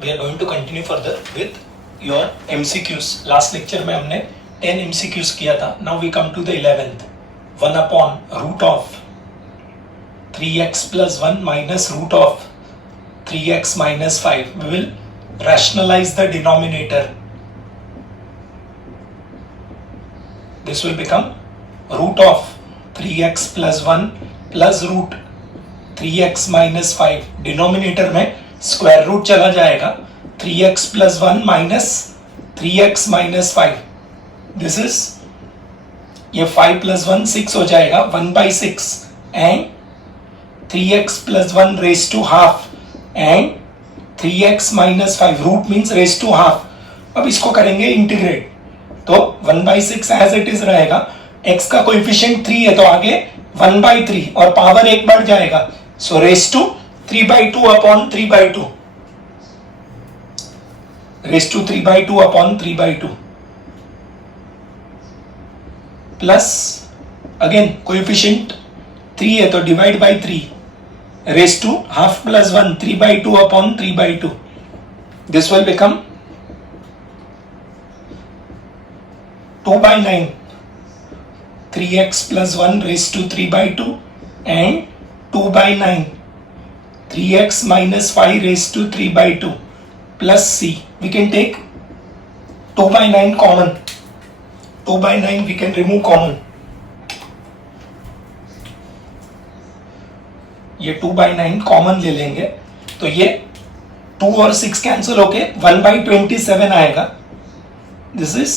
we are going to continue further with your MCQs. Last lecture में हमने 10 MCQs किया था. Now we come to the 11th. 1 upon root of 3x plus 1 minus root of 3x minus 5. We will rationalize the denominator. This will become root of 3x plus 1 plus root 3x minus 5. Denominator में square root चला जाएगा. 3x plus 1 minus 3x minus 5. This is ये 5 plus 1 6 हो जाएगा 1 by 6 and 3x plus 1 raised to half and 3x minus 5 root means raised to half. अब इसको करेंगे integrate तो 1 by 6 as it is रहेगा. x का कोएफिशिएंट 3 है तो आगे 1 by 3 और पावर एक बढ़ जाएगा. So raised to 3 by 2 upon 3 by 2. Raised to 3 by 2 upon 3 by 2. Plus again coefficient 3 है तो divide by 3. Raised to half plus 1 3 by 2 upon 3 by 2. This will become 2 by 9. 3x plus 1 raised to 3 by 2 and 2 by 9. 3x minus 5 raised to 3 by 2 plus c. We can take 2 by 9 common. 2 by 9 we can remove common. ये 2 by 9 common ले लेंगे तो ये 2 और 6 cancel होके 1 by 27 आएगा. This is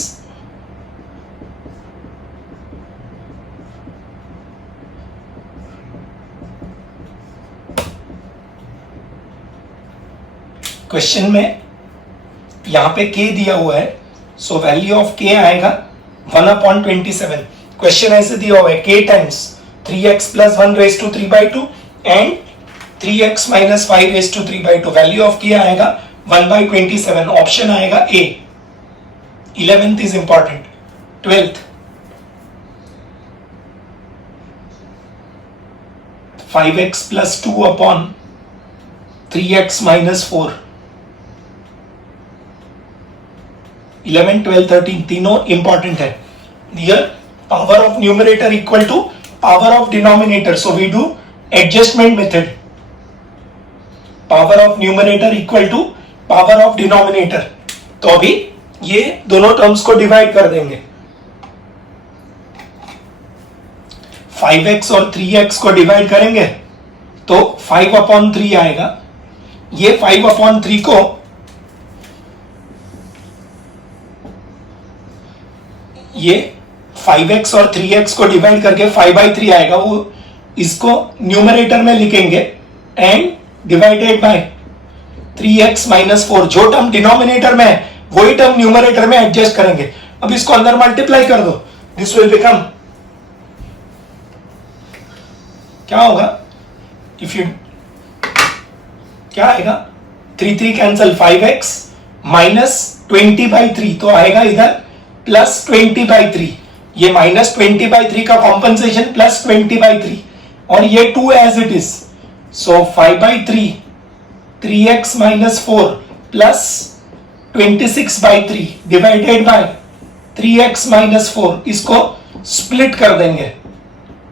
question में यहां पे k दिया हुआ है सो वैल्यू ऑफ k आएगा 1 upon 27. क्वेश्चन ऐसे दिया हुआ है k times 3x plus 1 raised to 3 by 2 and 3x minus 5 raised to 3 by 2. Value of k आएगा 1 by 27. ऑप्शन आएगा A. 11th is important. 12th 5x plus 2 upon 3x minus 4. 11, 12, 13 तीनों important है. Here power of numerator equal to power of denominator. So we do adjustment method. Power of numerator equal to power of denominator. तो अभी ये दोनों terms को divide कर देंगे. 5x और 3x को डिवाइड करेंगे तो 5 upon 3 आएगा. ये 5 upon 3 को ये 5x और 3x को डिवाइड करके 5 by 3 आएगा. वो इसको न्यूमरेटर में लिखेंगे and divided by 3x minus 4. जो टर्म डिनोमिनेटर में है वही टर्म न्यूमरेटर में एडजस्ट करेंगे. अब इसको अंदर मल्टीप्लाई कर दो. दिस विल बिकम क्या होगा इफ यू क्या आएगा 3 3 कैंसल 5x माइनस 20 by 3 तो आएगा इधर प्लस 20 by 3. ये माइनस 20 by 3 का कॉम्पनसेशन प्लस 20 by 3 और ये 2 as it is. So 5 by 3 3x minus 4 plus 26 by 3 divided by 3x minus 4. इसको स्प्लिट कर देंगे.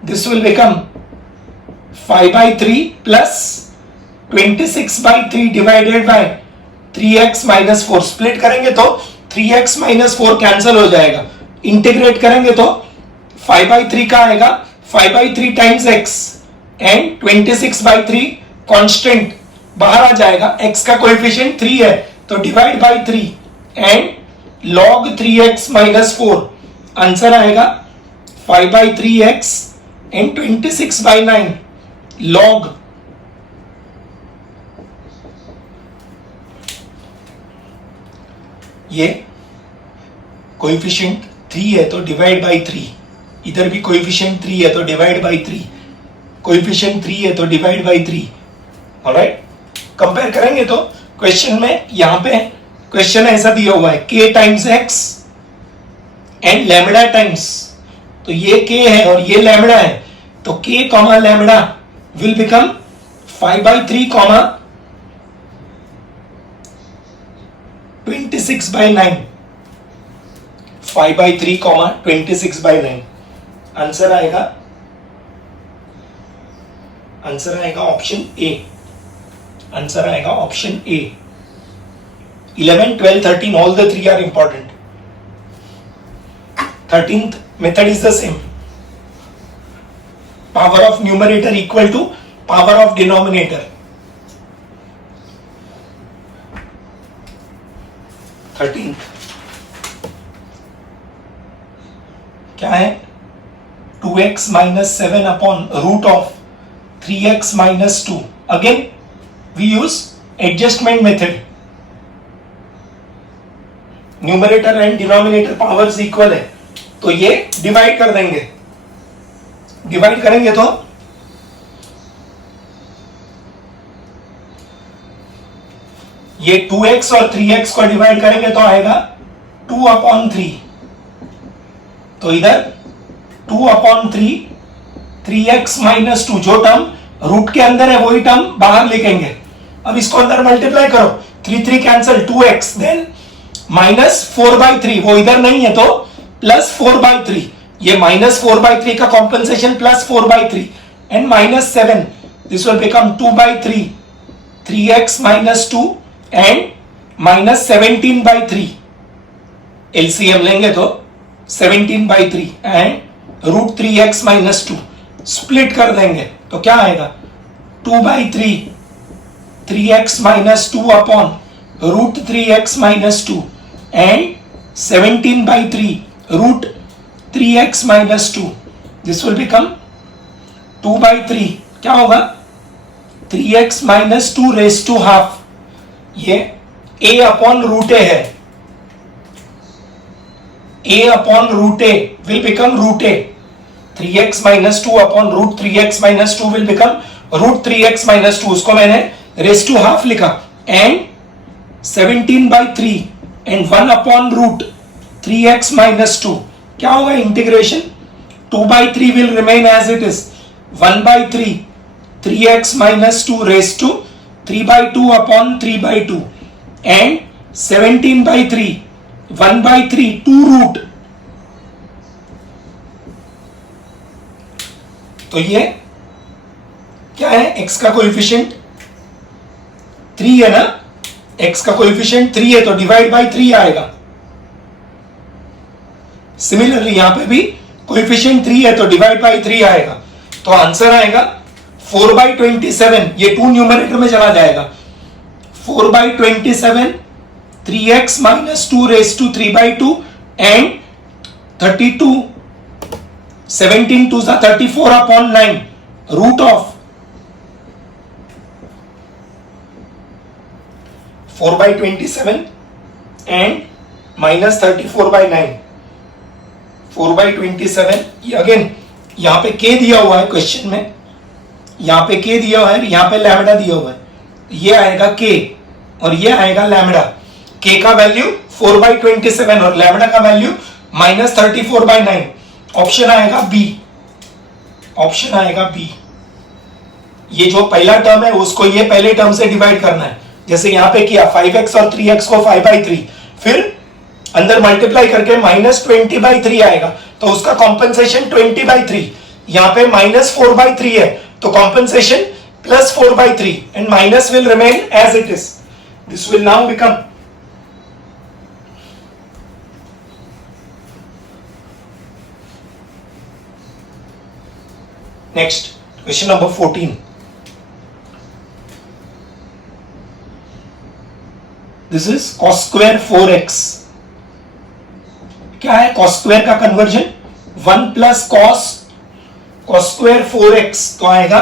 This will become 5 by 3 plus 26 by 3 divided by 3x minus 4. Split करेंगे तो 3x minus 4 cancel हो जाएगा. Integrate करेंगे तो 5 by 3 का आएगा 5 by 3 times x and 26 by 3 constant बाहर आ जाएगा. x का कोएफिशिएंट 3 है तो divide bye 3 and log 3x minus 4. Answer आएगा 5 by 3x and 26 by 9 log ये कोएफिशिएंट 3 है तो डिवाइड बाय 3. इधर भी कोएफिशिएंट 3 है तो डिवाइड बाय 3. कोएफिशिएंट 3 है तो डिवाइड बाय 3. ऑलराइट कंपेयर करेंगे तो क्वेश्चन में यहां पे क्वेश्चन ऐसा दिया हुआ है k times x and lambda times. तो ये k है और ये लैम्बडा है तो k comma lambda will become 5 by 3 comma 26/9, 5/3, 26/9। Answer आएगा ऑप्शन ए। आंसर आएगा option A. 11, 12, 13, all the three are important. 13th method is the same. Power of numerator equal to power of denominator. 13th क्या है? 2x minus 7 upon root of 3x minus 2. Again we use adjustment method. Numerator and denominator powers equal है तो ये divide कर देंगे। Divide करेंगे तो ये 2x और 3x को डिवाइड करेंगे तो आएगा 2/3। तो इधर 2/3, 3x minus 2, जो टर्म रूट के अंदर है वही टर्म बाहर लिखेंगे। अब इसको अंदर मल्टीप्लाई करो, 3 कैंसिल, 2x, देन -4/3, वो इधर नहीं है तो +4/3, ये -4/3 का compensation +4/3 and -7, this will become 2/3, 3x minus 2 and -17/3। LCM लेंगे तो 17/3 एंड √3x minus 2 स्प्लिट कर देंगे तो क्या आएगा? 2/3, 3x minus 2 upon √3x minus 2 and 17/3 √3x minus 2. This will become 2/3. क्या होगा? 3x minus 2 raised to half. ये a upon root a है। a upon root a will become root a. 3x minus 2 upon √3x minus 2 will become √3x minus 2. उसको मैंने raised to half लिखा and 17/3 and 1 upon √3x minus 2 क्या होगा? Integration 2/3 will remain as it is, 1/3 3x minus 2 raised to 3/2 upon 3/2 and 17/3 1/3 2 root। तो ये क्या है? x का कोएफिशिएंट 3 है ना, x का कोएफिशिएंट 3 है तो डिवाइड बाय 3 आएगा। सिमिलरली यहां पे भी कोएफिशिएंट 3 है तो डिवाइड बाय 3 आएगा। तो आंसर आएगा 4/27, ये 2 न्यूमरेटर में चला जाएगा। 4/27, 3x minus 2 raised to 3/2 and 32, 17 2s are 34 upon 9 root of 4/27 and -34/9, 4/27। ये अगेन यहां पे k दिया हुआ है क्वेश्चन में, यहां पे k दिया हुआ है, यहां पे लैम्डा दिया हुआ है, ये आएगा k और ये आएगा लैम्डा। k का वैल्यू 4/27 और लैम्डा का वैल्यू -34/9। ऑप्शन आएगा बी, ऑप्शन आएगा बी। ये जो पहला टर्म है उसको ये पहले टर्म से डिवाइड करना है, जैसे यहां पे किया 5x और 3x को 5/3, फिर अंदर मल्टीप्लाई करके -20/3 आएगा तो उसका कॉम्पेंसेशन 20/3। यहां पे -4/3 है तो compensation +4/3 and minus will remain as it is. This will now become next question number 14। This is cos square 4x। क्या है cos square का conversion? 1 plus cos square 4x तो आएगा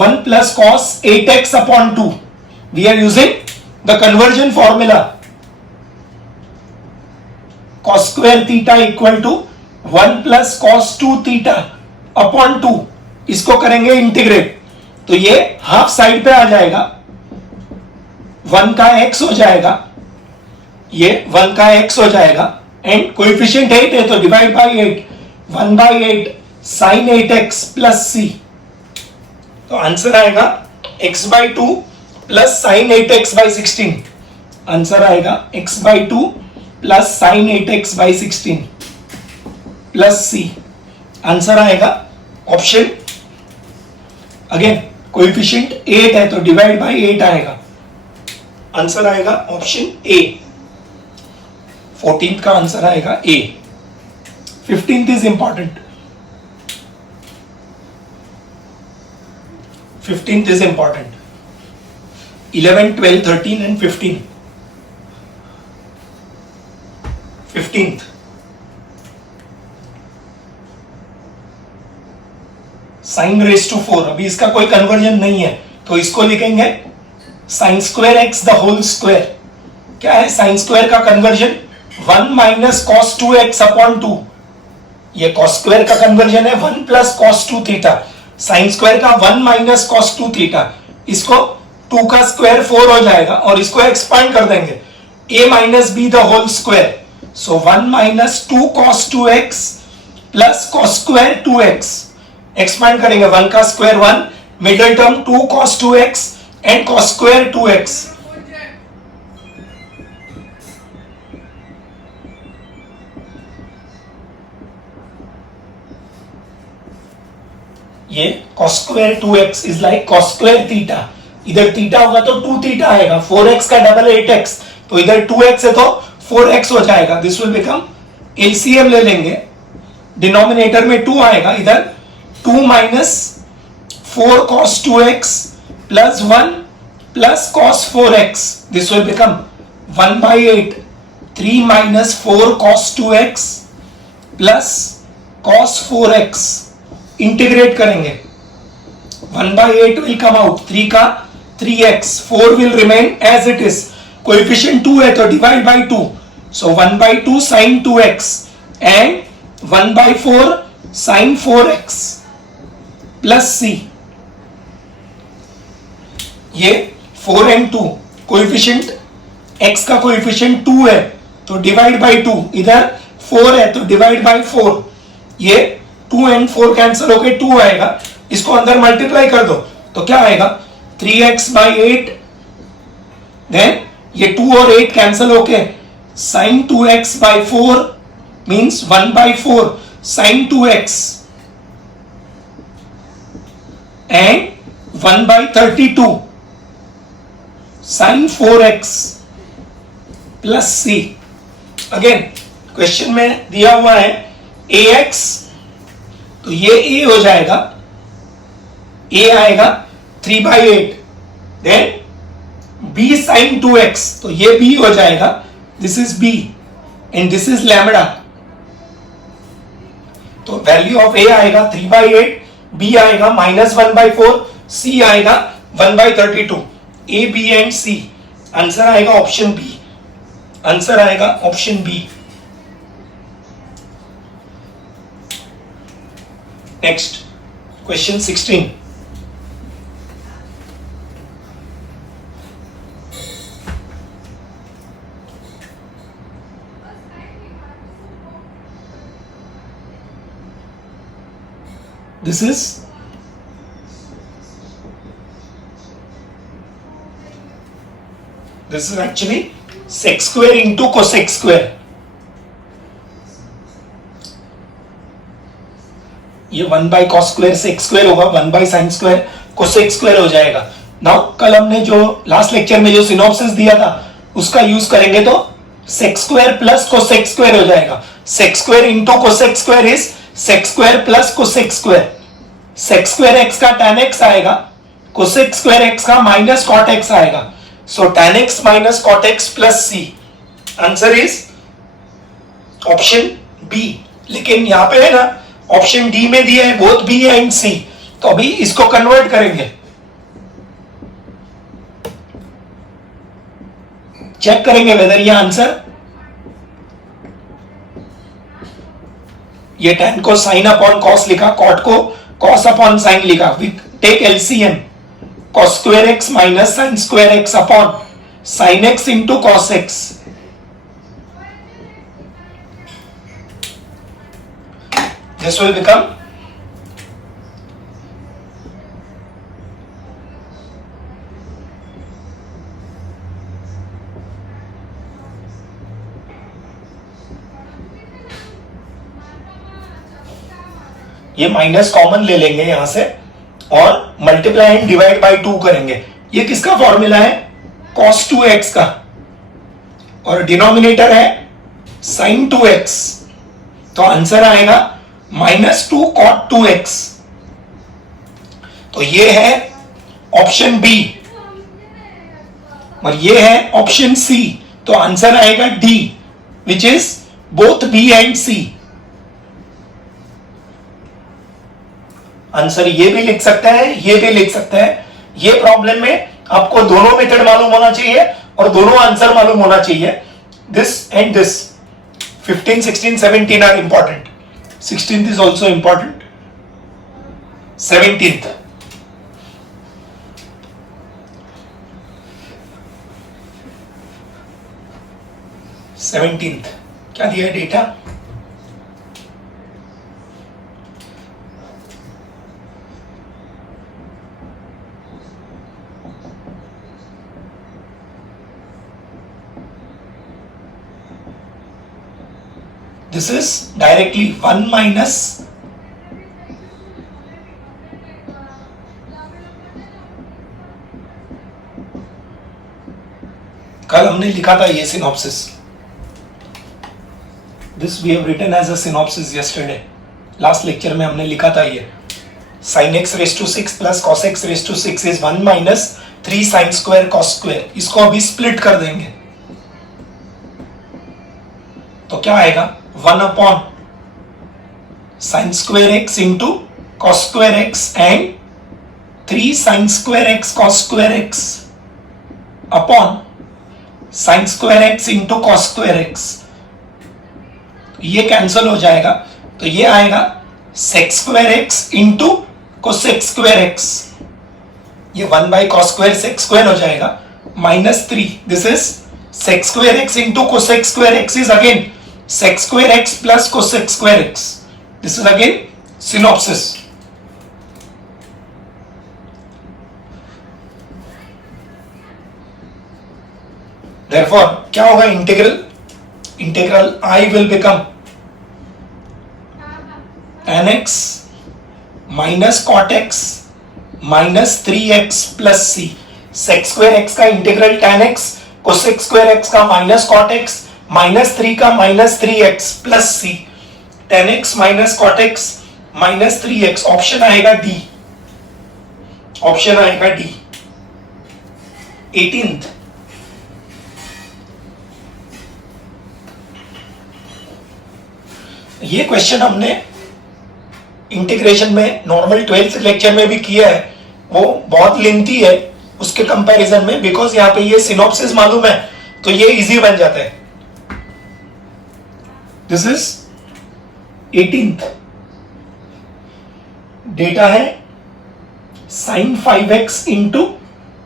1 plus cos 8x upon 2। We are using the conversion formula। cos square theta equal to 1 plus cos 2 theta upon 2। इसको करेंगे integrate तो ये half side पे आ जाएगा, 1 का x हो जाएगा, ये 1 का x हो जाएगा एंड कोएफिशिएंट 8 है तो divide by 8, 1/8 sin 8x plus c। तो आंसर आएगा x/2 plus sin 8x/16। Answer आएगा x/2 plus sine 8x/16 plus C. Answer आएगा ऑप्शन, अगेन कोएफिशिएंट 8 है तो डिवाइड बाय 8 आएगा। आंसर आएगा ऑप्शन ए। 14th का आंसर आएगा A. 15th is important. 15th is important. 11, 12, 13 and 15. 15th. Sine raise to 4। अभी इसका कोई कन्वर्जन नहीं है तो इसको लिखेंगे sine square x the whole square. क्या है साइन स्क्वायर का conversion? 1 minus cos 2x upon 2। ये कॉस स्क्वायर का कन्वर्जन है 1 plus cos 2 theta. Sine square का 1 माइनस कॉस 2 थीटा, इसको 2 का स्क्वायर 4 हो जाएगा और इसको एक्सपांड कर देंगे a minus B the whole square. So 1 minus 2 cos 2x plus cos square 2x। Expand करेंगे 1 का square 1, middle term 2 cos 2x and cos square 2x। ये cos square 2x is like cos square theta। इधर theta होगा तो 2 theta आएगा। 4x का double 8x, तो इधर 2x है तो 4x हो जाएगा। दिस विल बिकम, एलसीएम ले लेंगे, डिनोमिनेटर में 2 आएगा, इधर 2 minus 4 cos 2x plus 1 plus cos 4x। This will become 1/8। 3 minus 4 cos 2x plus cos 4x। Integrate करेंगे 1/8 विल कम आउट, 3 का 3x, 4 will remain as it is. Coefficient 2 है तो divide by 2, so 1/2 sin 2x and 1/4 sin 4x plus c। ये 4 and 2, coefficient x का coefficient 2 है तो divide by 2, इधर 4 है तो डिवाइड बाय 4। ये 2 एंड 4 कैंसिल होके 2 आएगा, इसको अंदर मल्टीप्लाई कर दो तो क्या आएगा 3x/8। देन ये 2 और 8 कैंसिल होके sin 2x/4 means 1/4 sin 2x and 1/32 sin 4x plus c। Again question में दिया हुआ है ax, तो ये a हो जाएगा, a आएगा 3/8। देन b sin 2x, तो ये b हो जाएगा, this is b and this is lambda. तो वैल्यू ऑफ a आएगा 3/8, b आएगा -1/4, c आएगा 1/32। a b and c। Answer आएगा ऑप्शन बी। आंसर आएगा option B. Next question 16। This is actually sec square into cosec square। ये 1/cos square sec square होगा, 1/sin square cosec square हो जाएगा। Now कल हमने जो लास्ट लेक्चर में जो सिनॉप्सिस दिया था उसका यूज करेंगे तो sec square plus cosec square हो जाएगा। sec square into cosec square is sec square plus cosec square. sec square x का tan x आएगा, cosec स्क्वायर x का माइनस cot x आएगा। So tan x minus cot x plus c। Answer is option B. लेकिन यहां पे है ना ऑप्शन डी में दिया है बोथ बी एंड सी, तो अभी इसको कन्वर्ट करेंगे, चेक करेंगे वेदर ये आंसर, ये tan को sin अपॉन cos लिखा, cot को cos अपॉन sin लिखा। We take LCM, cos square x minus sin square x upon sin x into cos x। This will become ये minus common ले लेंगे यहां से और मल्टीप्लाई एंड डिवाइड बाय 2 करेंगे। ये किसका फॉर्मूला है? cos 2x का, और डिनोमिनेटर है sin 2x, तो आंसर आएगा -2 cot 2x। तो ये है ऑप्शन बी और ये है ऑप्शन सी, तो आंसर आएगा D, which is both B and C. आंसर ये भी लिख सकता है, ये भी लिख सकता है। ये प्रॉब्लम में आपको दोनों मेथड मालूम होना चाहिए और दोनों आंसर मालूम होना चाहिए। This and this 15, 16, 17 are important. 16th is also important. 17th. क्या दिया है data? This is directly 1 minus कल हमने लिखा था ये synopsis. This we have written as a synopsis yesterday. Last lecture में हमने लिखा था ये sin x raised to 6 plus cos x raised to 6 is 1 minus 3 sin square cos square। इसको अभी स्प्लिट कर देंगे तो क्या आएगा? 1 upon sin square x into cos square x and 3 sin square x cos square x upon sin square x into cos square x। ये cancel हो जाएगा तो ये आएगा sec square x into cosec square x। ये 1 by cos square sec square हो जाएगा -3। This is sec square x into cosec square x is again sec square x plus cosec square x। This is again synopsis. Therefore क्या होगा? Integral I will become tan x minus cot x minus 3x plus c। sec square x का integral tan x, cosec square x का minus cot x, minus 3 का minus 3x plus c। tan x minus cot x minus 3x, option आएगा D, option आएगा D। 18th ये question हमने integration में normal 12th lecture में भी किया है, वो बहुत लेंथी है उसके कंपैरिजन में, बिकॉज यहाँ पे ये सिनॉप्सिस मालूम है तो ये इजी बन जाता है। दिस इज 18th डेटा है sin 5x into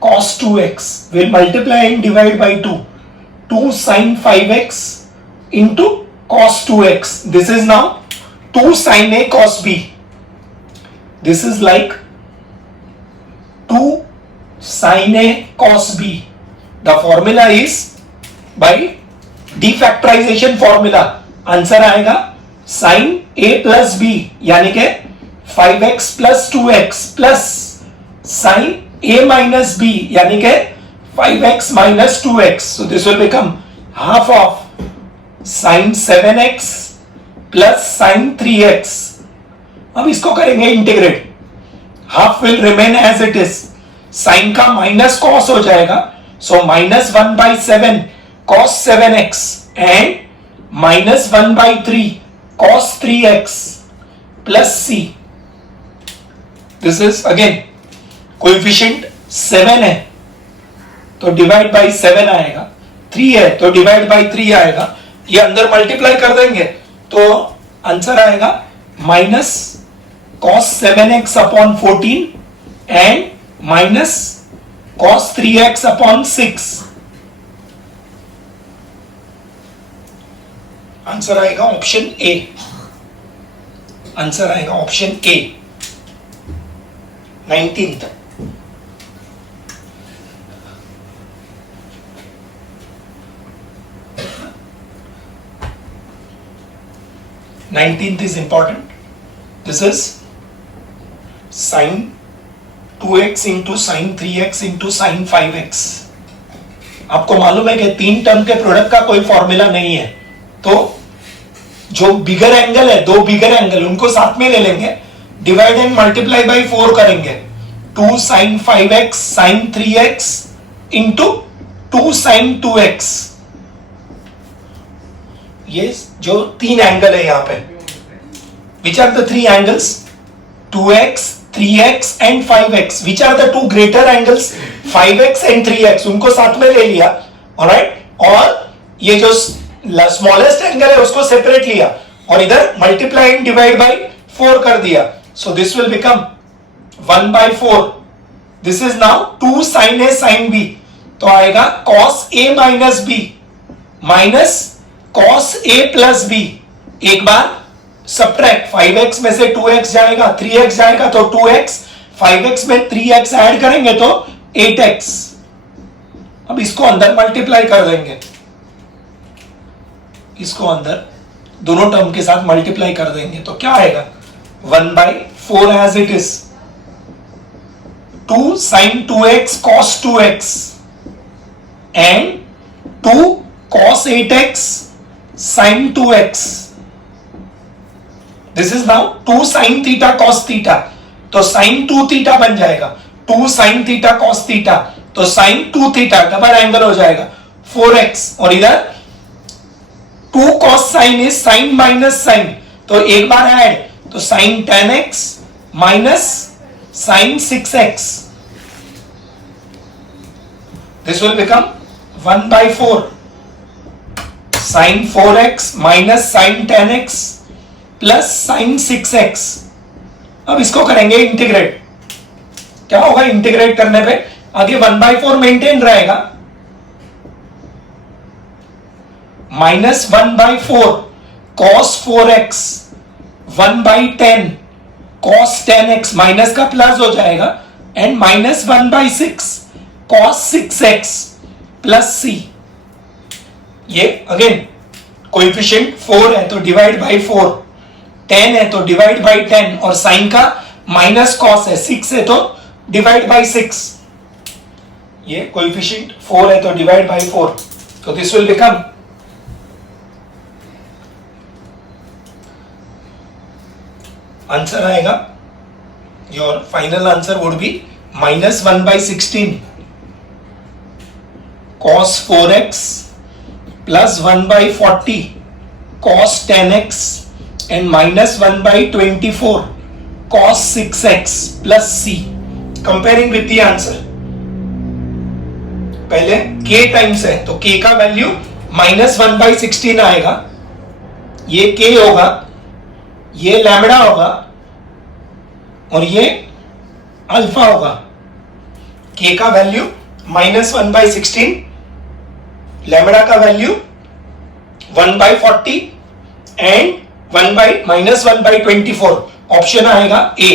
cos 2x will multiply and divide by 2 sin 5x into cos 2x। this is now 2 sin a cos b। this is like 2 sin a cos b। the formula is by defactorization formula। Answer आएगा sin a plus b यानी के 5x plus 2x plus sin a minus b यानी के 5x minus 2x। so this will become half of sin 7x plus sin 3x। अब इसको करेंगे integrate, half will remain as it is, sine का minus cos हो जाएगा, so -1/7 cos 7x and -1/3 cos 3x plus c। This is again coefficient 7 है तो divide bye 7 आएगा, 3 है तो डिवाइड बाय 3 आएगा, ये अंदर मल्टीप्लाई कर देंगे तो आंसर आएगा minus cos 7x upon 14 and minus cos 3x upon 6। Answer आएगा ऑप्शन ए, आंसर आएगा option A. 19th is important. This is sine 2x into sine 3x into sine 5x। आपको मालूम है कि तीन टर्म के प्रोडक्ट का कोई फॉर्मूला नहीं है, तो जो बिगर एंगल है, दो बिगर एंगल, उनको साथ में ले लेंगे, डिवाइड एंड मल्टीप्लाई बाई 4 करेंगे। 2 sign 5x sign 3x into 2 sign 2x। ये जो तीन एंगल है यहां पे, which are the three angles? 2x 3x and 5x। Which are the two greater angles? 5x and 3x। उनको साथ में ले लिया, ऑलराइट, और ये जो स्मॉलेस्ट एंगल है उसको सेपरेट लिया और इधर मल्टीप्लाई एंड डिवाइड बाई 4 कर दिया। सो this will become 1/4। This is now 2 sin a sin b। तो आएगा cos a minus b minus cos a plus b। एक बार सब्ट्रैक्ट, 5x में से 2x जाएगा, 3x जाएगा तो 2x, 5x में 3x ऐड करेंगे तो 8x। अब इसको अंदर मल्टीप्लाई कर देंगे, इसको अंदर दोनों टर्म के साथ मल्टीप्लाई कर देंगे तो क्या आएगा? 1/4 as it is. 2 sin 2x cos 2x and 2 cos 8x sin 2x। This is now 2 sin theta cos theta, तो sin 2 थीटा बन जाएगा। 2 sin थीटा cos थीटा, तो sin 2 थीटा, डबल एंगल हो जाएगा 4x, और इधर 2 cos sin इज sin minus sin, तो एक बार ऐड, तो sin 10x minus sin 6x। This will become 1/4 sin 4x minus sin 10x plus sin 6x। अब इसको करेंगे इंटीग्रेट, क्या होगा इंटीग्रेट करने पे? आगे 1/4 मेंटेन रहेगा, minus 1/4 cos 4x 1/10 cos 10x, minus का प्लस हो जाएगा, and minus 1/6 cos 6x plus c। ये अगेन कोएफिशिएंट 4 है तो डिवाइड बाई 4, 10 है तो डिवाइड बाई 10, और साइन का माइनस कॉस है, 6 है तो डिवाइड बाई 6। ये कोएफिशिएंट 4 है तो डिवाइड बाई 4, तो दिस विल बिकम आंसर आएगा, your final answer would be minus 1/16 cos 4x plus 1/40 cos 10x and minus 1/24 cos 6x plus c। Comparing with the answer, पहले k times है तो k का value minus 1/16 आएगा, ये k होगा, ये lambda होगा, और ये अल्फा होगा। k का वैल्यू माइनस 1/16, लैम्बडा का वैल्यू 1/40 एंड माइनस 1/24। ऑप्शन आएगा ए,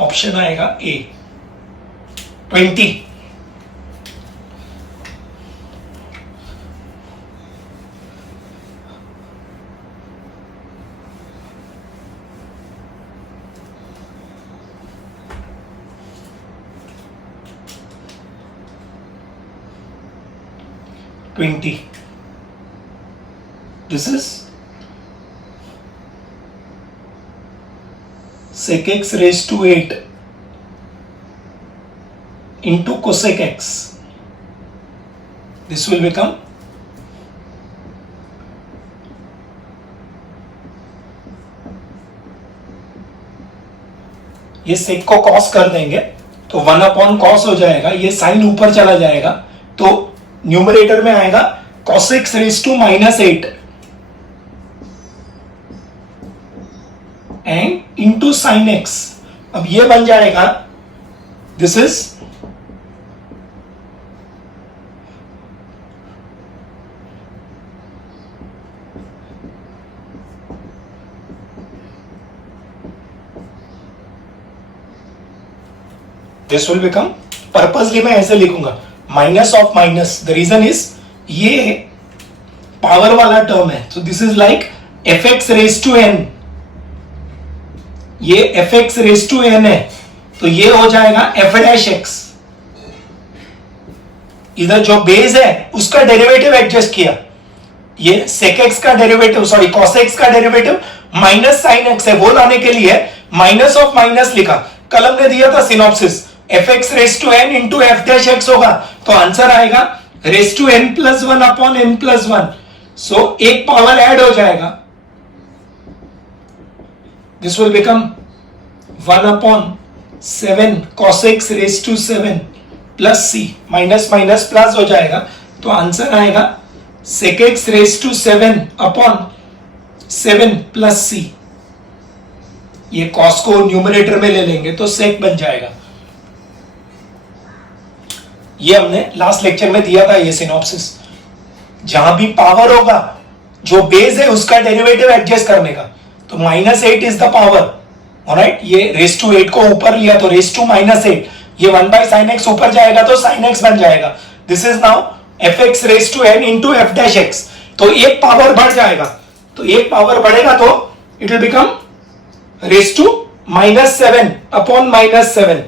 ऑप्शन आएगा ए 20। This is sec x raised to 8 into cosec x. This will become ये sec को cos कर देंगे तो 1/cos हो जाएगा, ये sin ऊपर चला जाएगा तो न्यूमरेटर में आएगा cos x raised to -8 and into sine x. अब ये बन जाएगा, this is this will become, purposely मैं ऐसे लिखूंगा minus of minus, the reason is ये पावर वाला टर्म है, so this is like f x raise to n, ये f x raise to n है, तो ये हो जाएगा एफ डैश एक्स। इधर जो बेस है उसका डेरिवेटिव एडजस्ट किया, ये सेक एक्स का डेरिवेटिव, सॉरी कॉस एक्स का डेरिवेटिव माइनस साइन एक्स है, वो लाने के लिए माइनस ऑफ माइनस लिखा। कल हमने दिया था synopsis, f x raise to n into f dash x होगा, तो आंसर आएगा raise to n plus one upon n plus one. So एक पावर ऐड हो जाएगा, this will become 1 upon 7 cos x raise to 7 plus C, minus minus plus हो जाएगा, तो answer आएगा sec x raise to 7 upon 7 plus C. ये cos को numerator में ले लेंगे तो sec बन जाएगा। ये हमने लास्ट लेक्चर में दिया था, ये सिनॉप्सिस। जहां भी पावर होगा, जो बेस है उसका डेरिवेटिव एडजस्ट करने का, तो -8 इज द पावर, ऑलराइट। ये रेस टू 8 को ऊपर लिया तो रेस टू -8, ये 1 बाय साइन एक्स ऊपर जाएगा तो साइन एक्स बन जाएगा। This is now f x raise to n into f dash x. तो एक पावर बढ़ जाएगा, तो एक पावर बढ़ेगा तो it will become raise to -7 upon -7।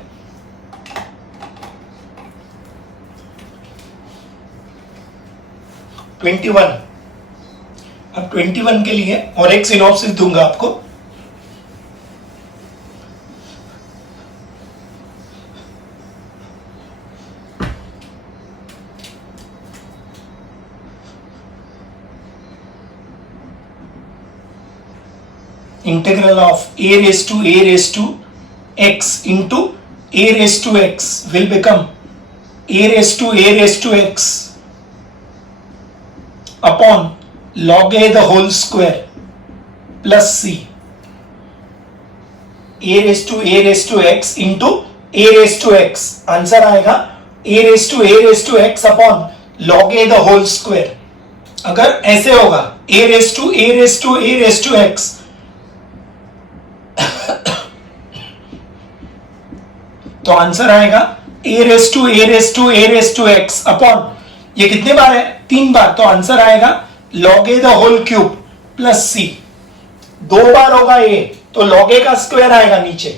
अब 21 के लिए और एक सिनॉप्सिस दूंगा आपको। Integral of a raised to x into a raised to x will become a raised to x upon log a the whole square plus c। a raised to x into a raised to x, answer आएगा a raised to x upon log a the whole square। अगर ऐसे होगा a raised to x, तो answer आएगा a raised to x upon, ये कितने बार है? 3 बार, तो आंसर आएगा log a the whole cube plus c। 2 बार होगा a तो log a का स्क्वायर आएगा नीचे,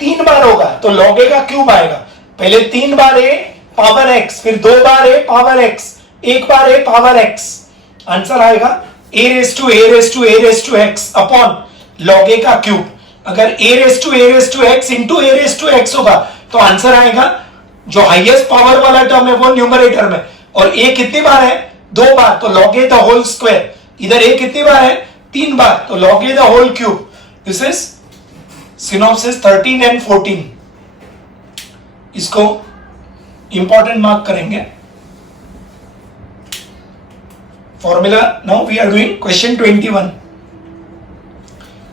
3 बार होगा तो log a का क्यूब आएगा। पहले 3 बार a पावर x, फिर 2 बार a power x, 1 bar a power x, answer आएगा a raised to x upon log a का क्यूब। अगर a raised to x into a raised to x होगा तो answer आएगा, जो हाईएस्ट पावर वाला term है वो न्यूमरेटर में, और a कितनी बार है? 2 बार, तो log a the whole square. इधर a कितनी बार है? 3 बार, तो log a the whole cube. This is synopsis 13 and 14। इसको इंपॉर्टेंट मार्क करेंगे। Formula, now we are doing question 21।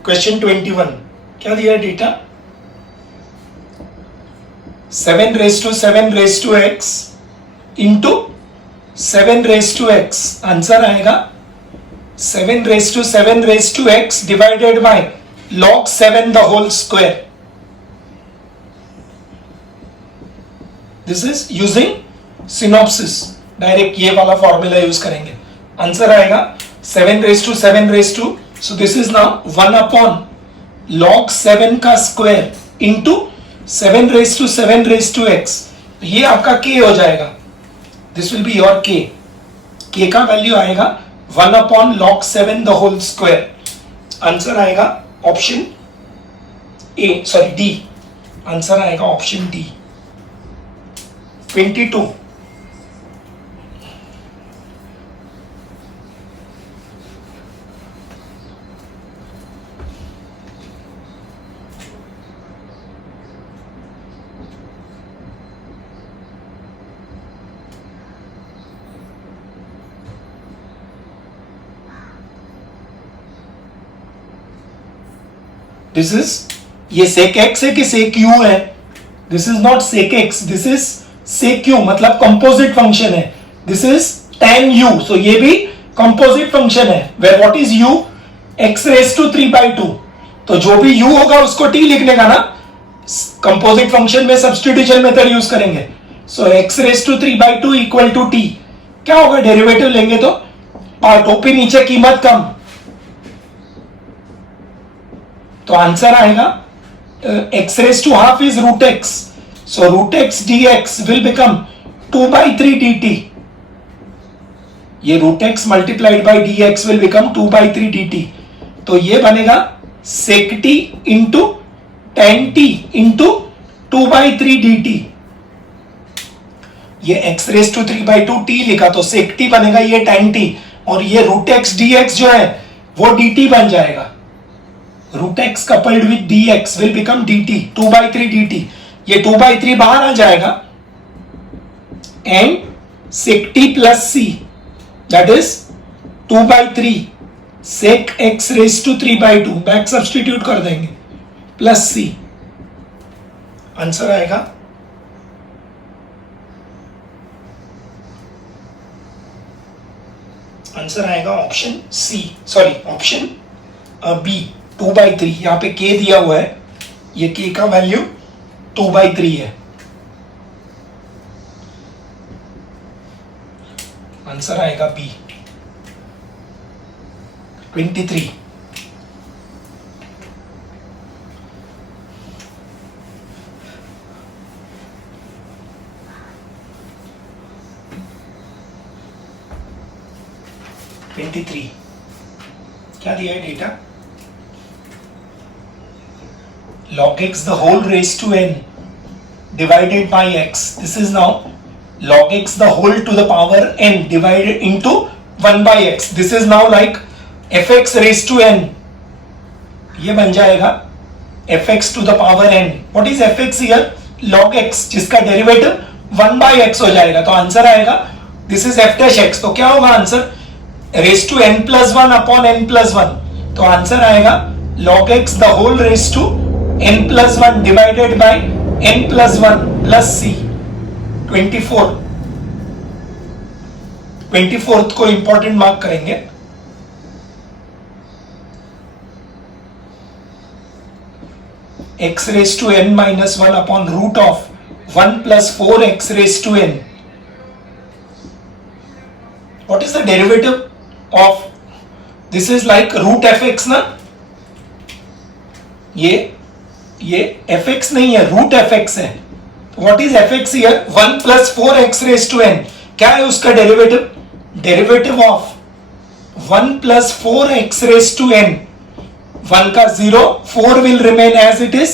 Question 21 क्या दिया है डेटा? 7 raised to x into 7 raised to x, answer आएगा 7 raised to x divided by log 7 the whole square। This is using synopsis, direct ये वाला formula use करेंगे। Answer आएगा 7 raised to, so this is now 1 upon log 7 का square into 7 raised to x। ये आपका k हो जाएगा, this will be your k। k का वैल्यू आएगा 1 upon log 7 the whole square. Answer आएगा option A, sorry D, answer आएगा option D. 22 this is, ये sec x है कि sec u है? This is not sec x, this is sec u, मतलब composite function है। This is tan u, so ये भी कंपोजिट फंक्शन है। Where what is u? x raise to 3/2, तो जो भी u होगा उसको t लिखने का ना, कंपोजिट फंक्शन में सब्स्टिट्यूशन मेथड यूज करेंगे। So x raise to 3/2 equal to t, क्या होगा? डेरिवेटिव लेंगे तो पार्ट ओपी नीचे कीमत कम, तो आंसर आएगा x raised to half is root x. So root x dx will become 2 by 3 dt. ये root x multiplied by dx will become 2 by 3 dt. तो ये बनेगा sec t into tan t into 2 by 3 dt. ये x raised to 3 by 2 t लिखा तो sec t बनेगा ये tan t, और ये root x dx जो है वो dt बन जाएगा. Root x coupled with d x will become d t, 2 by 3 dt. ये 2 by 3 बाहर आ जाएगा and sec t plus see that is 2 by 3 sec x raised to 3 by 2 back substitute कर देंगे प्लस सी. आंसर आएगा option C, sorry option B 2 by 3. यहां पे k दिया हुआ है, ये k का वैल्यू 2 by 3 है. आंसर आएगा बी 23. क्या दिया है data? log x the whole raised to n divided by x. This is now log x the whole to the power n divided into 1 by x. This is now like fx raised to n. ये बन जाएगा fx to the power n. What is fx here? log x, जिसका derivative 1 by x हो जाएगा. तो answer आएगा this is f dash x. तो क्या होगा answer? raised to n plus 1 upon n plus 1. तो आंसर आएगा log x the whole raised to n plus 1 divided by n plus 1 plus c. 24th को इंपॉर्टेंट मार्क करेंगे. x raised to n minus 1 upon root of 1 plus 4x raised to n. What is the derivative of this? Is like root fx ना, ये fx नहीं है, root fx है. What is fx here? 1 plus 4x raised to n. क्या है उसका derivative? Derivative of 1 plus 4x raised to n. 1 का 0, 4 will remain as it is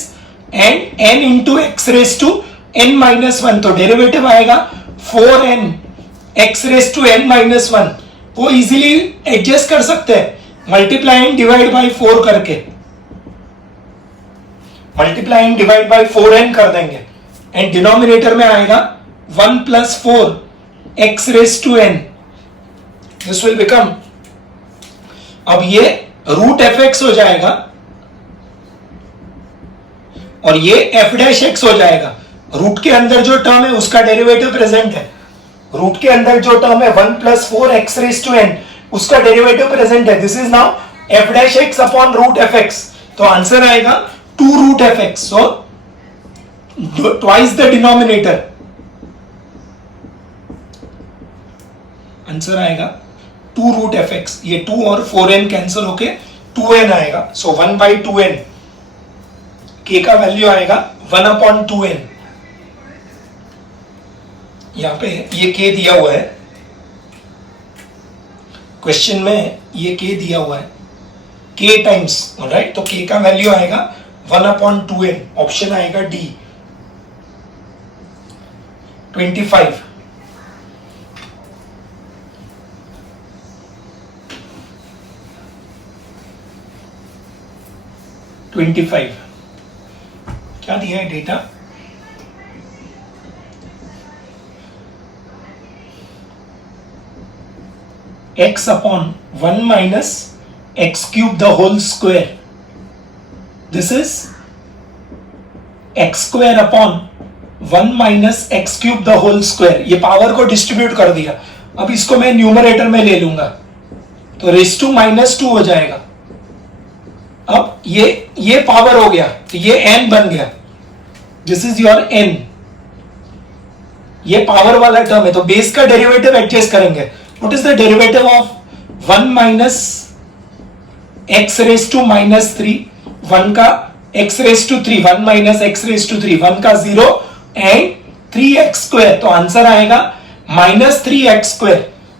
and n into x raised to n minus 1. तो derivative आएगा 4n x raised to n minus 1. वो easily adjust कर सकते हैं मल्टीप्लाई एंड डिवाइड बाई 4 करके. Multiply and divide by 4n कर देंगे and denominator में आएगा 1 plus 4 x raised to n. This will become, अब ये रूट fx हो जाएगा और ये f dash x हो जाएगा. रूट के अंदर जो टर्म है उसका डेरिवेटिव प्रेजेंट है. रूट के अंदर जो टर्म है 1 plus 4x raised to n उसका डेरिवेटिव प्रेजेंट है. This is now f dash x upon root fx. तो आंसर आएगा 2 root fx. So twice the denominator. आंसर आएगा 2 root fx. ये 2 और 4n कैंसिल होके 2n आएगा. So 1 by 2n. k का वैल्यू आएगा 1 upon 2n. यहां पे ये k दिया हुआ है क्वेश्चन में, ये k दिया हुआ है k टाइम्स, राइट. तो k का वैल्यू आएगा 1 upon 2n. ऑप्शन आएगा डी 25. क्या दिया है data? x upon 1 minus x cube the whole square. This is x square upon 1 minus x cube the whole square. ये पावर को डिस्ट्रीब्यूट कर दिया. अब इसको मैं न्यूमरेटर में ले लूंगा तो रेस टू -2 हो जाएगा. अब ये पावर हो गया तो ये n बन गया. This is your n. ये पावर वाला टर्म है तो बेस का डेरिवेटिव एडजस्ट करेंगे. What is the derivative of 1 minus x raised to -3? 1 का x raise to 3, 1 minus x raise to 3, 1 का 0 एंड 3x², तो आंसर आएगा -3x²।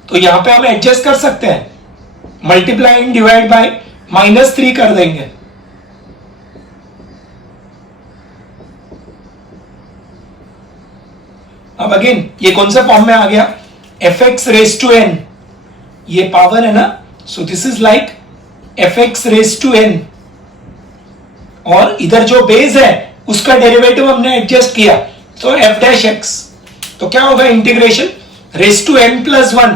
तो यहां पे हम एडजस्ट कर सकते हैं, मल्टीप्लाई एंड डिवाइड बाय -3 कर देंगे। अब अगेन ये कौन से फॉर्म में आ गया, fx रेस टू n, ये पावर है ना, so this is like fx raise to n, और इधर जो बेस है उसका डेरिवेटिव हमने एडजस्ट किया, तो f'(x), तो क्या होगा integration raise to n plus 1,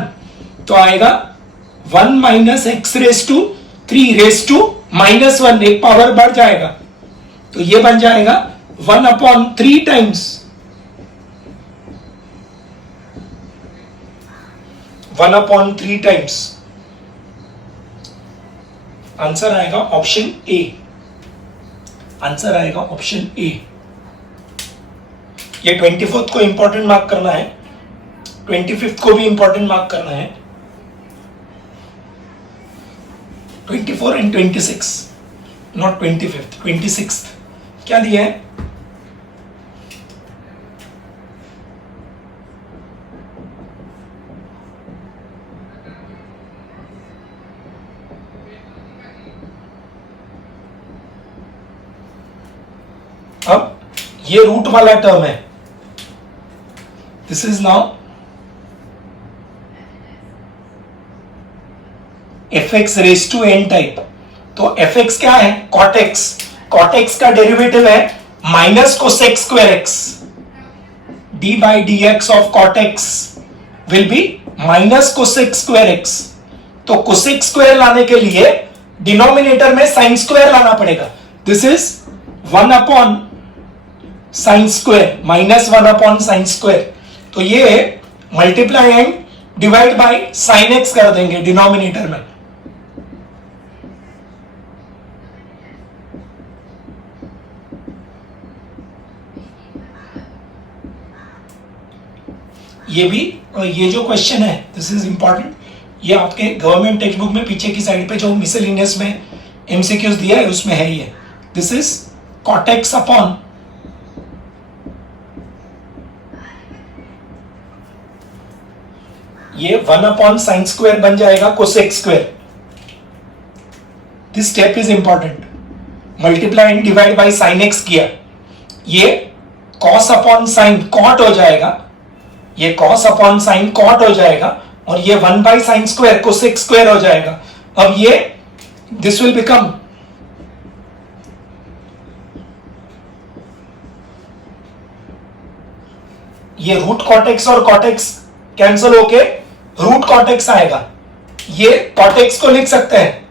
तो आएगा 1 minus x raise to 3 raise to -1, एक पावर बढ़ जाएगा, तो ये बन जाएगा 1/3 टाइम्स 1/3 टाइम्स। आंसर आएगा ऑप्शन ए, आंसर आएगा ऑप्शन ए। ये 24th को इंपॉर्टेंट मार्क करना है, 25th को भी इंपॉर्टेंट मार्क करना है, 24 एंड 26, नॉट 25th, 26th क्या दिया है, अब ये रूट वाला टर्म है, this is now fx raise to n type, तो fx क्या है, cot x, cot x का डेरिवेटिव है minus cosec²x, d by dx of cot x will be minus cosec²x, तो cosec² लाने के लिए डिनोमिनेटर में sin² लाना पड़ेगा, दिस इज 1/sin², -1/sin², तो ये multiply and divide bye sin x कर देंगे डिनोमिनेटर में, ये भी, और ये जो क्वेश्चन है दिस इज इंपॉर्टेंट, ये आपके गवर्नमेंट टेक्स्ट बुक में पीछे की साइड पे जो मिसलेनियस में एमसीक्यूज दिया है उसमें है ये, this is cot x upon ये 1/sin² बन जाएगा cosec², this step is important, multiply and divide bye sin x किया, ये cos अपॉन sin cot हो जाएगा, ये cos अपॉन sin cot हो जाएगा, और ये 1/sin² cosec² हो जाएगा। अब ये दिस विल बिकम ये रूट cot x और cot x कैंसिल होके रूट cot x आएगा, ये cot x को लिख सकते हैं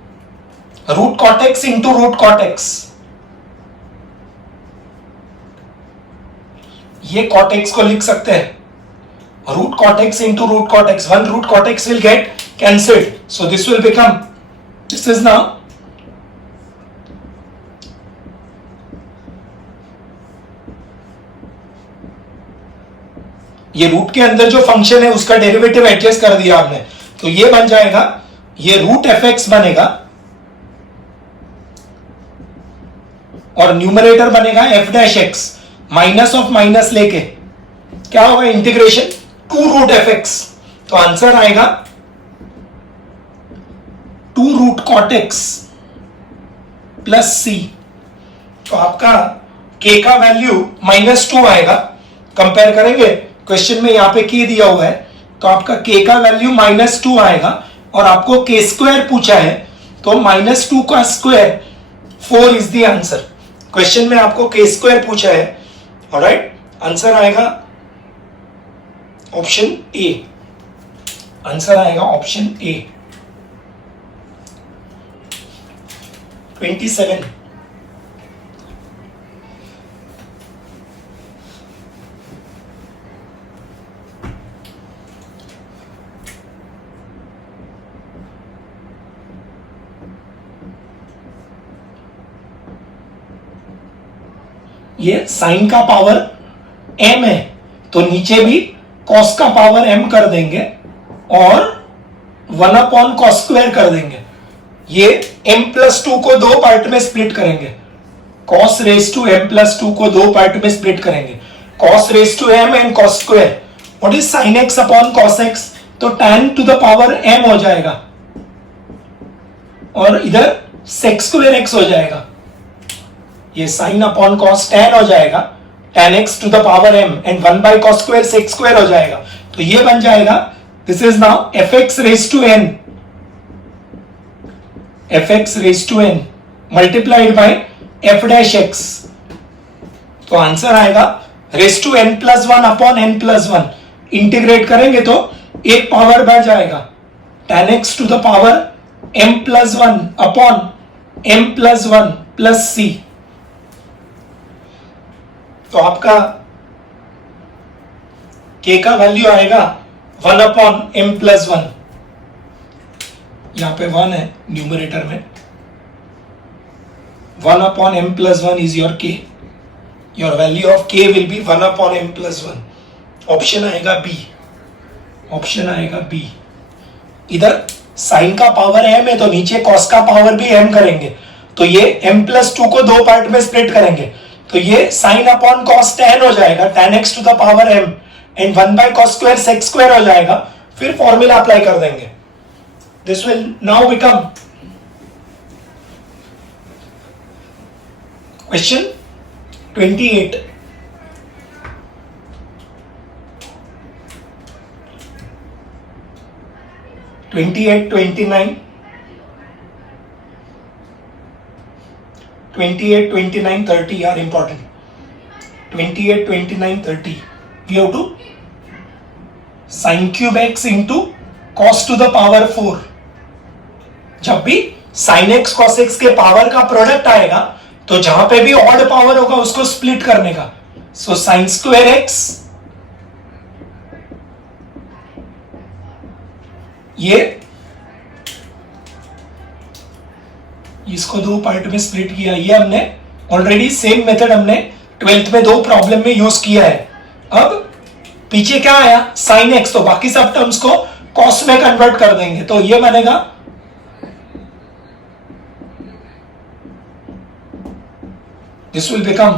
root cot x into root cot x, ये cot x को लिख सकते हैं root cot x into root cot x, one root cot x will get cancelled, so this will become, this is now ये रूट के अंदर जो function है उसका डेरिवेटिव एडजस्ट कर दिया आपने, तो ये बन जाएगा, ये रूट fx बनेगा और न्यूमरेटर बनेगा f'(x), माइनस ऑफ माइनस लेके क्या होगा इंटीग्रेशन 2 रूट fx, तो आंसर आएगा 2 root cot x plus c, तो आपका k का वैल्यू -2 आएगा, कंपेयर करेंगे क्वेश्चन में यहां पे k दिया हुआ है, तो आपका k का वैल्यू -2 आएगा, और आपको k² पूछा है, तो -2 का square 4 is the answer, question में आपको k² पूछा है, ऑलराइट, आंसर आएगा ऑप्शन ए, आंसर आएगा ऑप्शन ए। 27 ये साइन का पावर m है, तो नीचे भी cos का पावर m कर देंगे और 1/cos² कर देंगे, ये m+2 को 2 पार्ट में स्प्लिट करेंगे, cos raise to m plus 2 को दो पार्ट में स्प्लिट करेंगे, cos raise to m and cos square, what is sin x upon cos x, तो tan to the power m हो जाएगा और इधर sec स्क्वायर x हो जाएगा, ये sin अपॉन cos tan हो जाएगा, tan x to the power m and 1 by cos square sec square हो जाएगा, तो ये बन जाएगा, this is now fx raise to n, fx raise to n multiplied by f dash x, तो answer आएगा raise to n plus 1 upon n plus 1, integrate करेंगे तो एक पावर बढ़ जाएगा, tan x to the power m plus 1 upon m plus 1 plus c, तो आपका k का वैल्यू आएगा 1 अपॉन m प्लस 1, यहां पे 1 है न्यूमरेटर में, 1 upon m plus 1 is your k. Your value of k will be 1 upon m plus 1. Option आएगा B. Option आएगा B. इधर साइन का पावर m है तो नीचे cos का पावर भी m करेंगे, तो ये m plus 2 को दो पार्ट में स्प्लिट करेंगे, तो ये sin अपॉन cos tan हो जाएगा, tan x to the power m and 1 by cos square sec square हो जाएगा, फिर फॉर्मूला अप्लाई कर देंगे. This will now become Question 28. (28, 29) 28, 29, 30 are important. 28, 29, 30. We have to sin cube x into cos to the power 4. जब भी sin x cos x के power का product आएगा तो जहां पे भी ऑड पावर होगा उसको स्प्लिट करने का, सो साइन स्क्वायर एक्स, ये इसको दो पार्ट में स्प्लिट किया, ये हमने ऑलरेडी सेम मेथड हमने 12th में दो प्रॉब्लम में यूज किया है. अब पीछे क्या आया साइन एक्स, तो बाकी सब टर्म्स को कॉस में कन्वर्ट कर देंगे, तो ये बनेगा this will become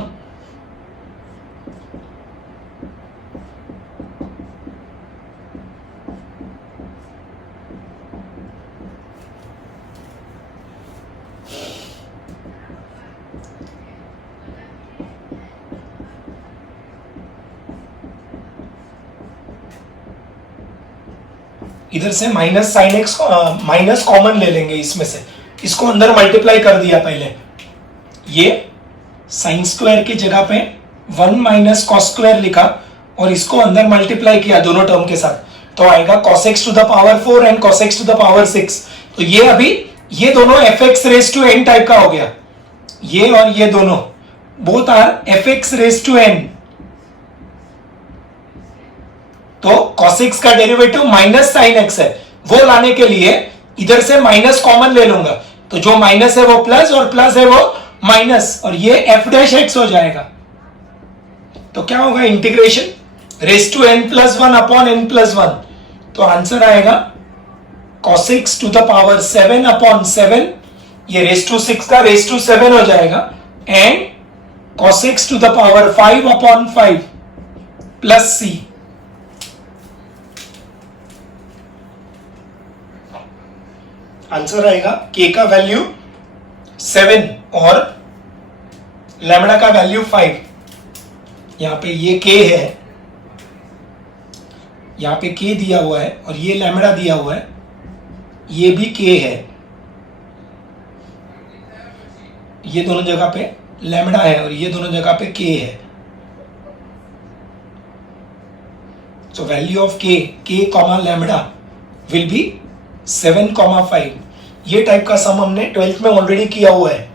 इधर से minus sine x minus common ले लेंगे, इसमें से इसको अंदर मल्टीप्लाई कर दिया पहले, ये साइन स्क्वायर की जगह पे 1 माइनस कॉस स्क्वायर लिखा और इसको अंदर मल्टीप्लाई किया दोनों टर्म के साथ, तो आएगा cos x to the power 4 and cos x to the power 6, तो ये अभी ये दोनों fx raise to n type का हो गया, ये और ये दोनों both are fx raise to n, तो cos x का डेरिवेटिव माइनस साइन x है, वो लाने के लिए इधर से माइनस कॉमन ले लूंगा, तो जो माइनस है वो प्लस और प्लस है वो माइनस, और ये f डैश x हो जाएगा, तो क्या होगा integration raise to n plus 1 upon n plus 1, तो आंसर आएगा cos x to the power 7 upon 7, ये रेस टू 6 का रेस टू 7 हो जाएगा, and cos x to the power 5 upon 5 plus c. Answer आएगा k का वैल्यू 7 और lambda का वैल्यू 5. यहां पे ये k है, यहां पे k दिया हुआ है और ये लैम्बडा दिया हुआ है, ये भी k है, ये दोनों जगह पे लैम्बडा है और ये दोनों जगह पे k है, so value of k comma lambda will be 7,5. ये टाइप का सम हमने 12th में ऑलरेडी किया हुआ है,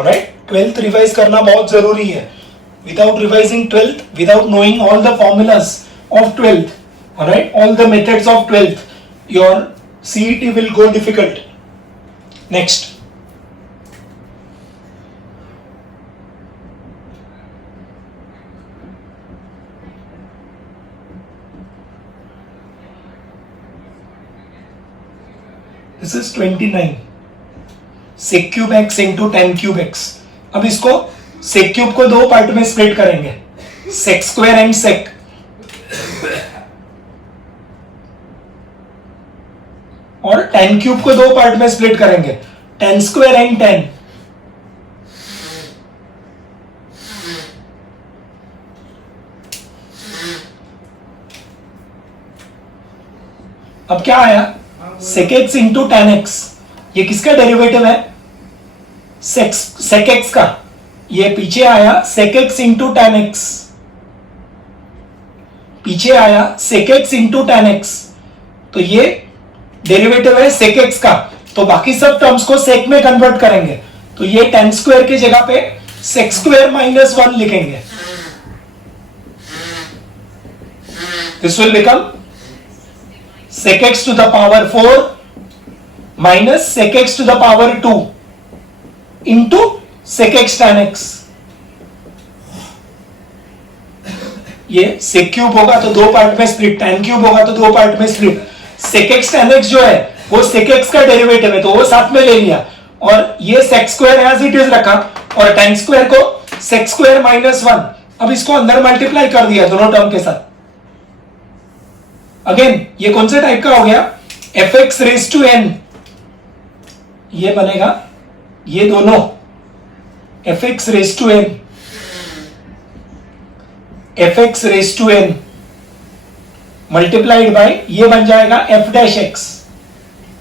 ऑलराइट. 12th रिवाइज करना बहुत जरूरी है, without revising 12th, without knowing all the formulas of 12th, alright, all the methods of 12th, your CET will go difficult. Next, this is 29 sec cube x into tan cube x. अब इसको सेक cube को दो part में split करेंगे, sec square and सेक, और ten cube को दो part में स्प्लिट करेंगे, टेन स्क्वायर एंड टेन। अब क्या आया, sec x into tan x, ये किसका डेरिवेटिव है, सेक एक्स का, ये पीछे आया sec x into tan x, पीछे आया sec x into tan x, तो ये डेरिवेटिव है सेक एक्स का, तो बाकी सब टर्म्स को सेक में कन्वर्ट करेंगे, तो ये टेन स्क्वायर की जगह पे सेक स्क्वायर माइनस वन लिखेंगे, this will become sec x to the power 4 minus sec x to the power 2 into sec x tan x। ये sec क्यूब होगा तो दो पार्ट में स्प्लिट, tan क्यूब होगा तो दो पार्ट में split, sec x tan x जो है वो sec x का डेरिवेटिव है तो वो साथ में ले लिया, और ये sec square as it is रखा, और tan स्क्वायर को sec स्क्वायर माइनस वन, अब इसको अंदर मल्टीप्लाई कर दिया दोनों टर्म के साथ। अगेन ये कौन से टाइप का हो गया, f x raise to n, ये बनेगा ये दोनों f x raise to n, f x raise to n multiplied by ये बन जाएगा एफ डैश एक्स,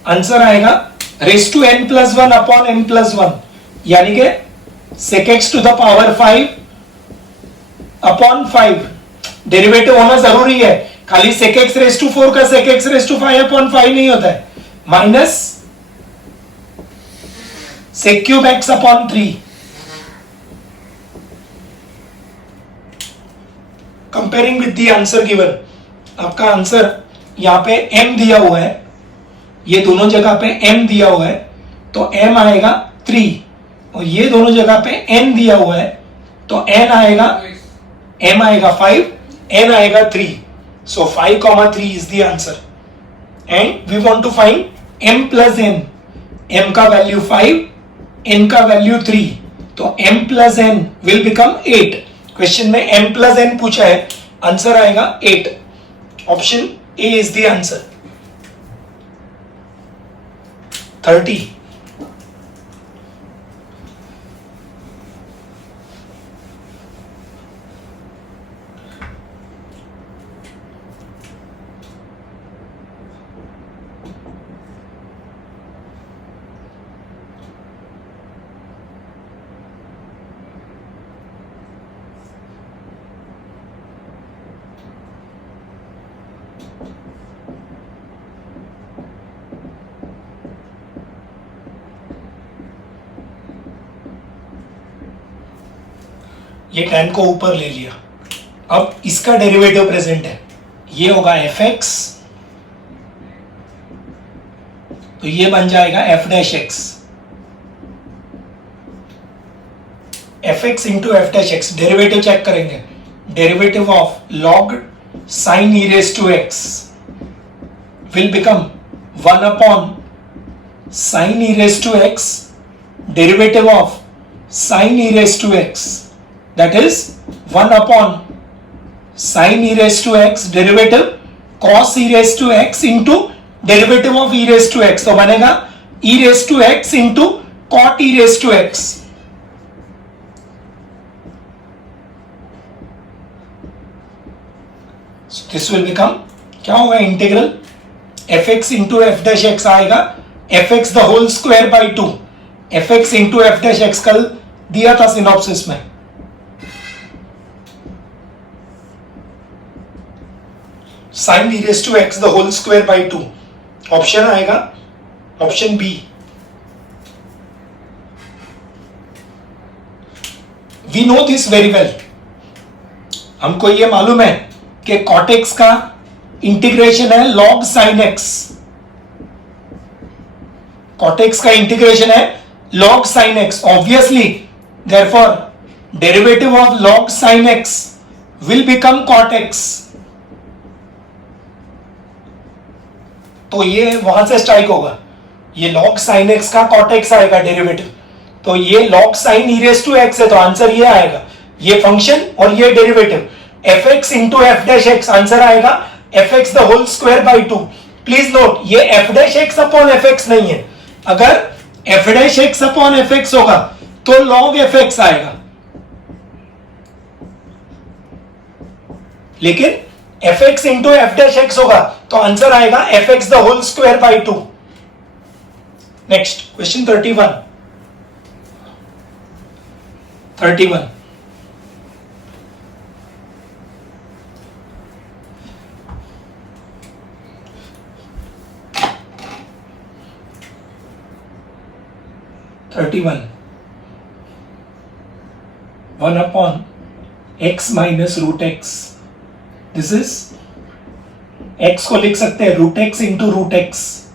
आंसर आएगा raise to n plus one upon n plus one, यानी कि sec x to the power 5 upon 5, derivative होना जरूरी है, खाली sec x रेज टू 4 का sec x raise to 5 upon 5 नहीं होता है, minus sec cube x upon 3, comparing with the answer given, आपका आंसर यहां पे m दिया हुआ है, ये दोनों जगह पे m दिया हुआ है तो m आएगा 3, और ये दोनों जगह पे n दिया हुआ है तो n आएगा, m आएगा 5, n आएगा 3, so 5,3 is the answer, and we want to find m plus n, m का वैल्यू 5, n का वैल्यू 3, तो m plus n will become 8, question में m plus n पूछा है, आंसर आएगा 8, option A is the answer। 30, ये 10 को ऊपर ले लिया, अब इसका डेरिवेटिव प्रेजेंट है, ये होगा एफ एक्स, तो ये बन जाएगा f dash x, f x into f dash x, derivative check करेंगे, derivative of log sine e raise to x will become 1 upon sine e raise to x, derivative of sine e raise to x, that is 1 upon sin e raised to x derivative cos e raised to x into derivative of e raised to x, तो बनेगा e raised to x into cot e raised to x, so this will become क्या होगा, integral f x into f dash x आएगा, f x the whole square by 2, f x into f dash x कल दिया था synopsis में, sine e raise to x the whole square by 2, option आएगा option B. We know this very well, हमको ये मालूम है कि कॉट एक्स का इंटीग्रेशन है log sine x, cot x का इंटीग्रेशन है log sin x, obviously therefore derivative of log sin x will become cot x, तो ये वहां से स्ट्राइक होगा, ये log sin x का cot x आएगा डेरिवेटिव, तो ये log sin e raised to x है, तो आंसर ये आएगा, ये फंक्शन और ये derivative fx into f dash x, answer आएगा fx the whole square by 2। Please note, ये f dash x upon fx नहीं है, अगर f dash x upon fx होगा तो log fx आएगा, लेकिन fx into f dash x होगा तो आंसर आएगा fx the whole square by 2। Next question 31। One upon x minus root x, this is x को लिख सकते हैं root x into root x.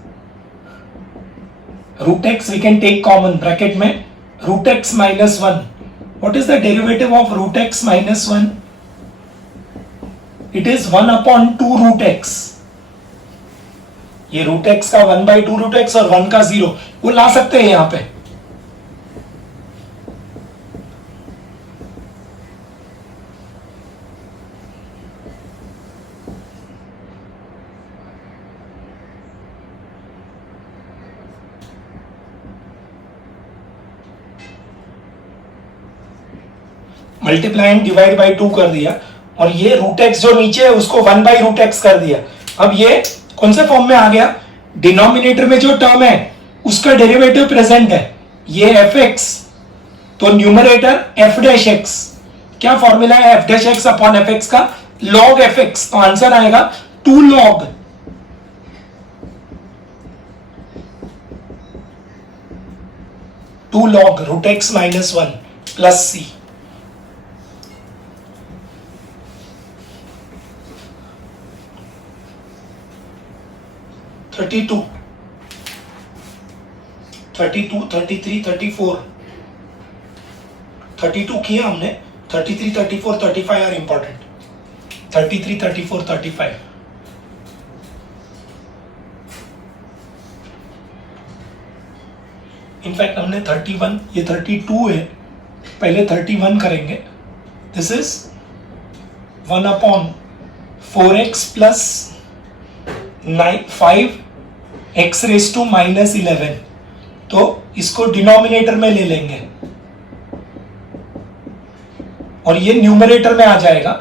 Root x we can take common, bracket में root x minus 1। What is the derivative of root x minus 1? It is 1 upon 2 root x. ये root x का 1 by 2 root x और 1 का 0 वो ला सकते हैं यहां पे। मल्टीप्लाई एंड डिवाइड बाई 2 कर दिया, और ये रूट एक्स जो नीचे है उसको 1 बाई रूट एक्स कर दिया। अब ये कौन से फॉर्म में आ गया? डिनोमिनेटर में जो टर्म है उसका डेरिवेटिव प्रेजेंट है, ये एफ एक्स, तो न्यूमरेटर एफ डैश एक्स। क्या फॉर्मूला है f dash x upon f x का? Log f x. तो आंसर आएगा 2 log root x minus 1 plus C. Thirty two 33 34 32 किया हमने, 33 34 35 आर इंपॉर्टेंट। 33 34 35 इनफैक्ट हमने 31, ये 32 है, पहले 31 करेंगे। This is 1 upon 4x plus 5 x raise to minus 11, तो इसको डिनोमिनेटर में ले लेंगे और ये न्यूमरेटर में आ जाएगा।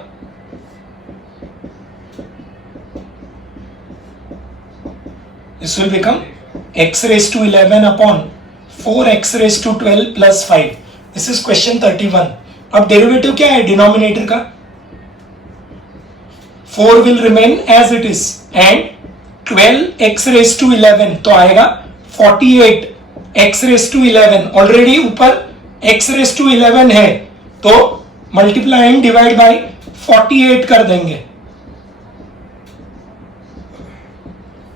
This will become x raise to 11 upon 4x raise to 12 plus 5। This is question 31। अब डेरिवेटिव क्या है डिनोमिनेटर का? 4 will remain as it is and 12x raise to 11 तो आएगा 48 x रेस टू 11। ऑलरेडी ऊपर x रेस टू 11 है तो multiply and divide bye 48 कर देंगे।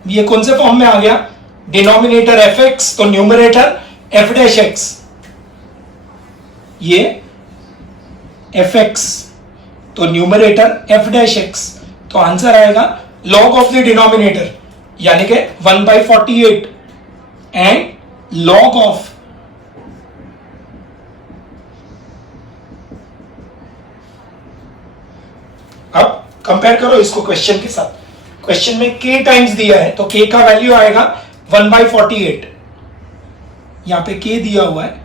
ये कौन से फॉर्म में आ गया? डिनोमिनेटर fx तो न्यूमरेटर f डैश x। ये fx तो न्यूमरेटर f डैश x, तो आंसर आएगा log ऑफ द डिनोमिनेटर यानी कि 1 by 48 एंड log ऑफ अब कंपेयर करो इसको क्वेश्चन के साथ। क्वेश्चन में k टाइम्स दिया है तो k का वैल्यू आएगा 1 by 48। यहां पे k दिया हुआ है,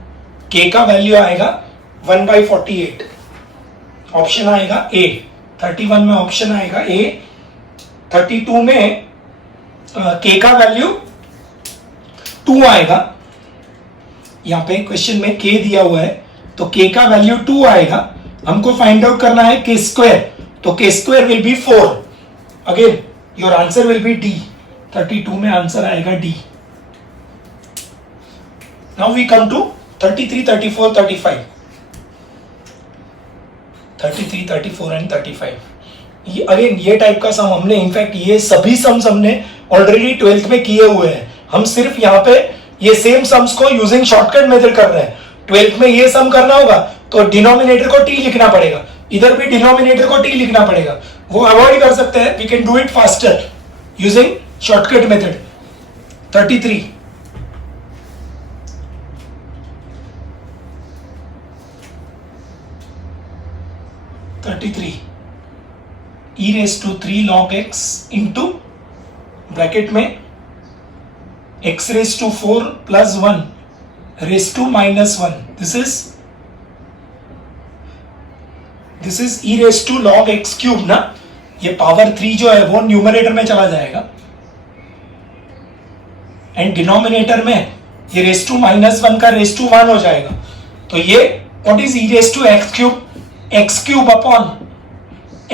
k का वैल्यू आएगा 1 by 48। ऑप्शन आएगा A। 31 में ऑप्शन आएगा A। 32 में k का वैल्यू 2 आएगा। यहां पे क्वेश्चन में k दिया हुआ है तो k का वैल्यू 2 आएगा। हमको फाइंड आउट करना है k स्क्वायर, तो k square will be 4। Again your answer will be D। 32 में आंसर आएगा D। Now we come to 33 34 35। 33 34 and 35 ये अगेन ये टाइप का सम हमने, इनफैक्ट ये सभी सम्स हमने ऑलरेडी 12th में किए हुए हैं। हम सिर्फ यहाँ पे ये सेम सम्स को यूजिंग शॉर्टकट मेथड कर रहे हैं। 12th में ये सम करना होगा तो डिनोमिनेटर को t लिखना पड़ेगा, इधर भी डिनोमिनेटर को t लिखना पड़ेगा, वो अवॉइड कर सकते हैं। We can do it faster using shortcut method. 33 33 e raise to 3 log x into bracket में x raise to 4 plus 1 raise to minus 1. This is e raise to log x cube ना. ये power 3 जो है वो numerator में चला जाएगा and denominator में ये रेस टू माइनस 1 का रेस टू 1 हो जाएगा. तो ये what is e raise to x cube upon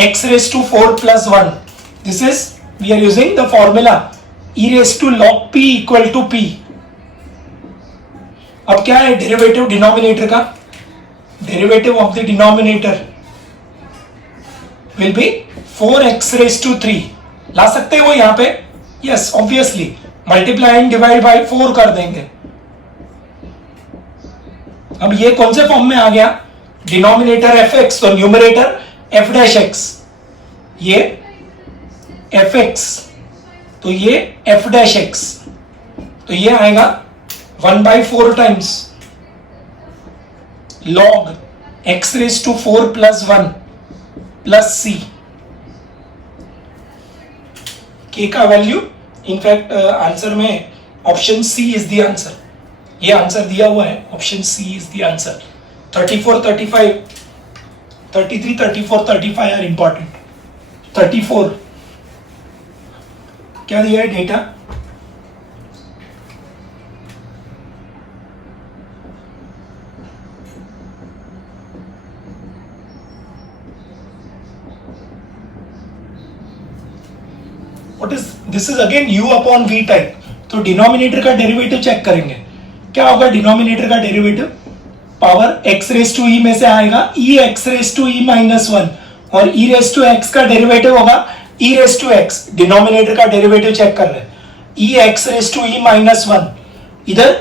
x raise to 4 plus 1. This is we are using the formula e raise to log p equal to p. अब क्या है derivative denominator का? Derivative of the denominator will be 4x raise to 3. ला सकते हो यहां पे? Yes obviously multiply and divide by 4 कर देंगे. अब ये कौन से फॉर्म में आ गया? डिनोमिनेटर fx तो न्यूमरेटर f डैश x. ये fx तो ये f डैश x. तो ये आएगा 1/4 times log x raise to 4 plus 1 plus c. k का वैल्यू इनफैक्ट आंसर में option C is the answer. ये आंसर दिया हुआ है, option C is the answer. 34, 35, 33, 34, 35 are important. 34 क्या दिया है data? What is this is again u upon v type. तो डिनोमिनेटर का डेरिवेटिव चेक करेंगे. क्या होगा डिनोमिनेटर का derivative? Power x raise to e में से आएगा e x raise to e minus 1 और e रेस टू x का डेरिवेटिव होगा e raise to x. Denominator का डेरिवेटिव चेक कर रहे हैं. e x raise to e minus 1. इधर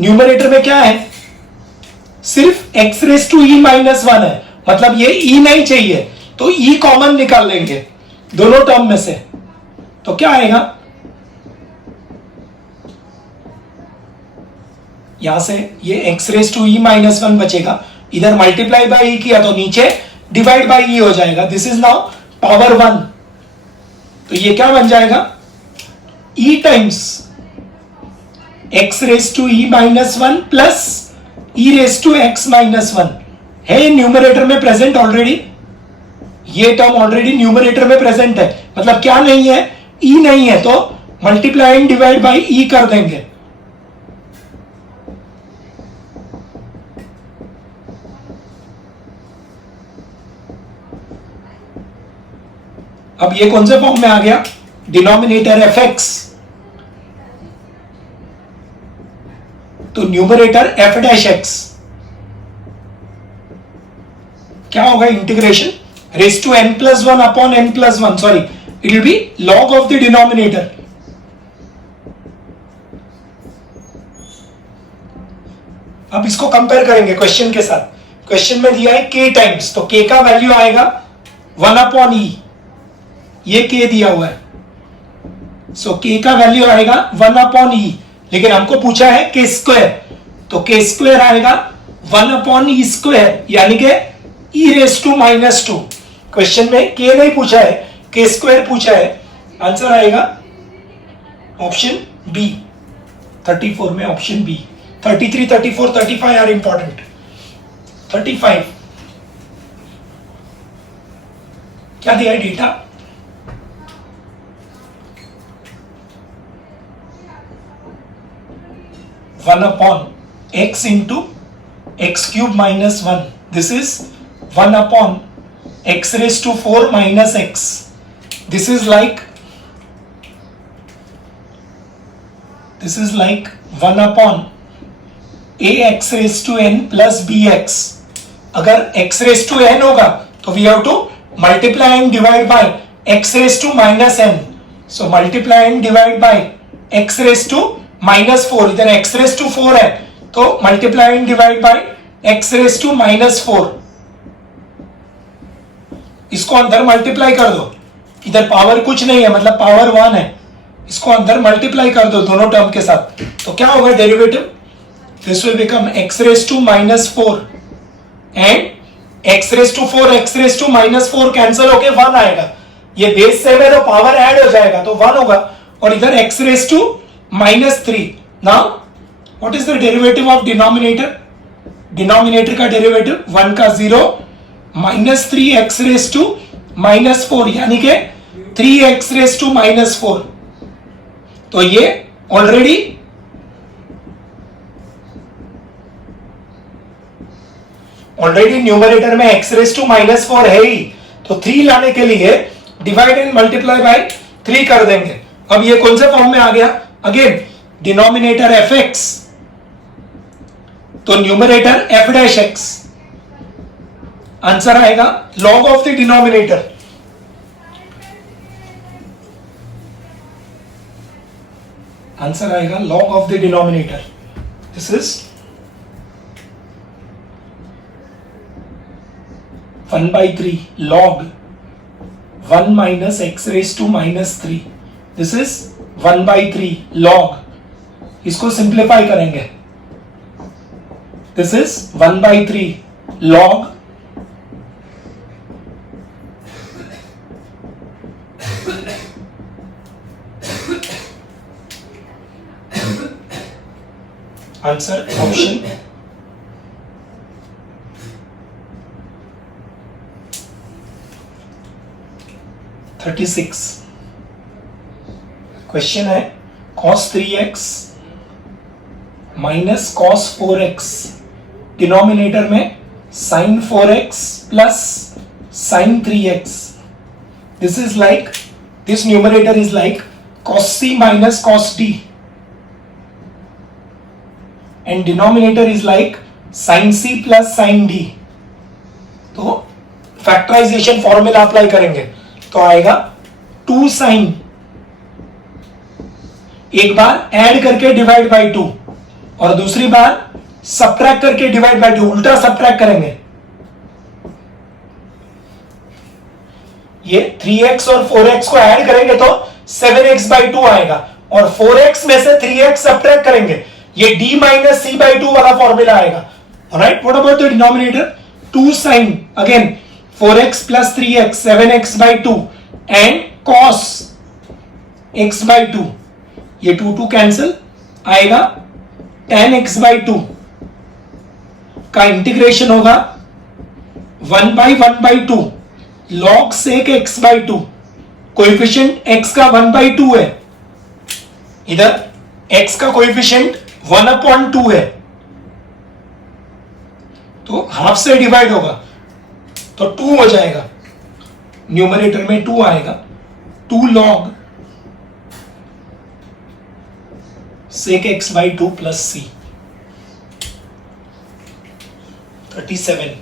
न्यूमरेटर में क्या है? सिर्फ x raise to e minus 1 है. मतलब ये e नहीं चाहिए तो e कॉमन निकाल लेंगे दोनों टर्म में से. तो क्या आएगा? यहां से ये x raise to e minus 1 बचेगा. इधर मल्टीप्लाई बाई e किया तो नीचे डिवाइड बाई e हो जाएगा. This is now power 1. तो ये क्या बन जाएगा? e times x raise to e minus 1 plus e raise to x minus 1 है न्यूमरेटर में प्रेजेंट ऑलरेडी. ये टर्म ऑलरेडी न्यूमरेटर में प्रेजेंट है. मतलब क्या नहीं है? e नहीं है तो multiply and divide by e कर देंगे. अब ये कौन से फॉर्म में आ गया? डिनोमिनेटर fx तो न्यूमरेटर f डैश x. क्या होगा? Integration raise to n plus 1 upon n plus 1. Sorry, it will be log of the denominator. अब इसको कंपेयर करेंगे क्वेश्चन के साथ. क्वेश्चन में दिया है k टाइम्स तो k का वैल्यू आएगा 1 अपॉन e. ये k दिया हुआ है. सो k का वैल्यू आएगा 1 अपॉन e. लेकिन हमको पूछा है k स्क्वायर तो k स्क्वायर आएगा 1 अपॉन e स्क्वायर यानी कि e raise to minus 2. Question में k नहीं पूछा है, k स्क्वायर पूछा है. आंसर आएगा ऑप्शन बी. 34 में ऑप्शन बी. 33, 34, 35 are important. 35 क्या दिया है data? One upon x into x cube minus 1. This is 1 upon x raise to 4 minus x. This is like 1 upon ax raised to n plus bx. अगर x raised to n होगा तो we have to multiply and divide by x raised to minus n. So multiply and divide by x raised to minus 4. इधर x raised to 4 है तो multiply and divide by x raised to minus 4. इसको अंदर multiply कर दो. इधर power कुछ नहीं है मतलब पावर 1 है. इसको अंदर मल्टीप्लाई कर दो दोनों टर्म के साथ तो क्या होगा derivative? This will become x raise to minus 4 and x raise to 4 x raise to -4 cancel होके 1 आएगा, ये बेस सेम है तो पावर ऐड हो जाएगा तो 1 होगा, और इधर x raise to -3। Now what is the derivative of denominator? Denominator का डेरिवेटिव 1 का 0 -3 एक्स रेस टू -4 यानी कि 3 एक्स रेस टू -4। तो ये ऑलरेडी न्यूमरेटर में एक्स रेस टू -4 है ही, तो 3 लाने के लिए डिवाइड एंड मल्टीप्लाई बाय 3 कर देंगे। अब ये कौन से फॉर्म में आ गया? अगेन डिनोमिनेटर एफ एक्स, तो numerator f dash x. Answer आएगा log of the denominator. Answer आएगा log of the denominator. This is 1/3 log 1 minus x raised to -3। This is 1/3 log, इसको सिंप्लीफाई करेंगे, this is 1/3 log answer option question है cos 3x minus cos 4x, denominator में sin 4x plus sin 3x। This is like, this numerator is like cos c minus cos d and denominator is like sin c plus sin d। तो factorisation formula apply करेंगे तो आएगा 2 sin, एक बार add करके divide by 2 और दूसरी बार subtract करके डिवाइड बाय 2, उल्टा सबट्रैक्ट करेंगे। ये 3x और 4x को ऐड करेंगे तो 7x/2 आएगा और 4x में से 3x सबट्रैक्ट करेंगे, ये d माइनस c/2 वाला फॉर्मूला आएगा। Alright, what about the denominator? 2 sin, again 4x plus 3x 7x/2 and cos x/2, ये 2 कैंसिल आएगा, tan x/2 का इंटीग्रेशन होगा 1/1/2 log sec x/2। Coefficient x का 1/2 है, इधर x का कोएफिशिएंट 1/2 है, तो हाफ से डिवाइड होगा तो 2 हो जाएगा, न्यूमरेटर में 2 आएगा, 2 log sec x/2 plus c। 37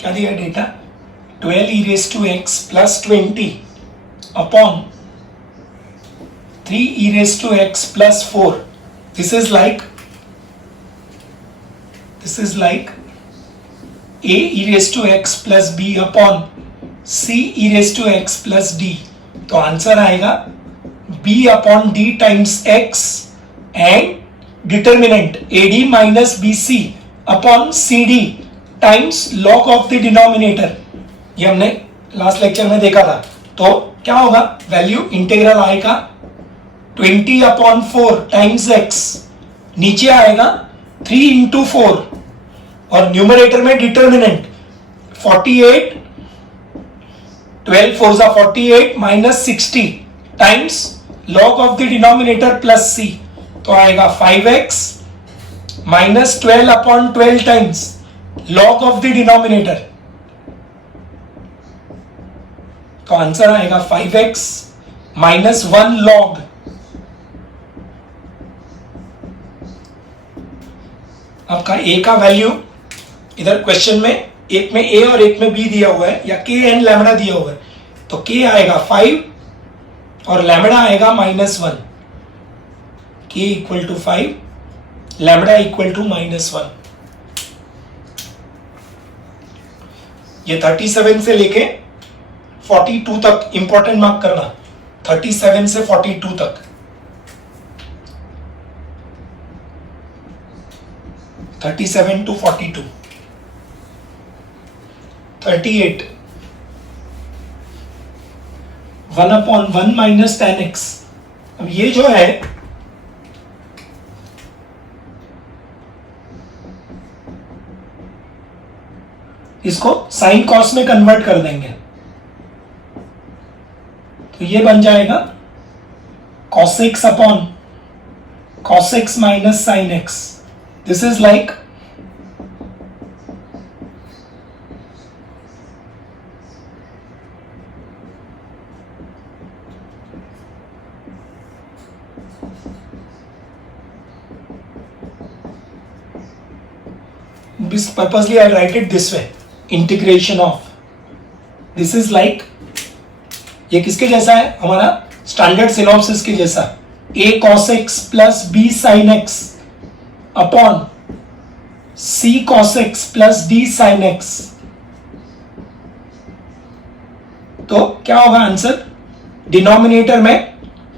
क्या दिया data? 12 e raised to x plus 20 upon 3 e raised to x plus 4। This is like a e raised to x plus b upon c e raised to x plus d। तो answer आएगा b upon d times x and determinant ad minus bc upon cd times log of the denominator। ये हमने last lecture में देखा था। तो क्या होगा? वैल्यू इंटीग्रल आएगा 20/4 टाइम्स x, नीचे आएगा 3 into 4 और न्यूमरेटर में डिटर्मिनेंट 48, 12 4 जा 48 minus 60 times log of the denominator plus c। तो आएगा 5x minus 12/12 times log of the denominator। तो आंसर आएगा 5x माइनस 1 log। आपका a का वैल्यू इधर क्वेश्चन में एक में a और एक में b दिया हुआ है, या k n लैम्बडा दिया हुआ है, तो k आएगा 5 और लैम्बडा आएगा -1। k equal to 5, lambda equal to -1। ये 37 से लेके 42 तक इंपॉर्टेंट मार्क करना, 37 से 42 तक, 37 to 42, 38, 1/1 minus tan x। अब ये जो है इसको साइन कॉस में कन्वर्ट कर देंगे, तो ये बन जाएगा cos x upon cos x minus sin x। This is like purposely I write it this way, integration of, this is like, ये किसके जैसा है, हमारा स्टैंडर्ड सिनॉप्सिस के जैसा, a cos x plus b sin x upon c cos x plus d sin x। तो क्या होगा आंसर, डिनोमिनेटर में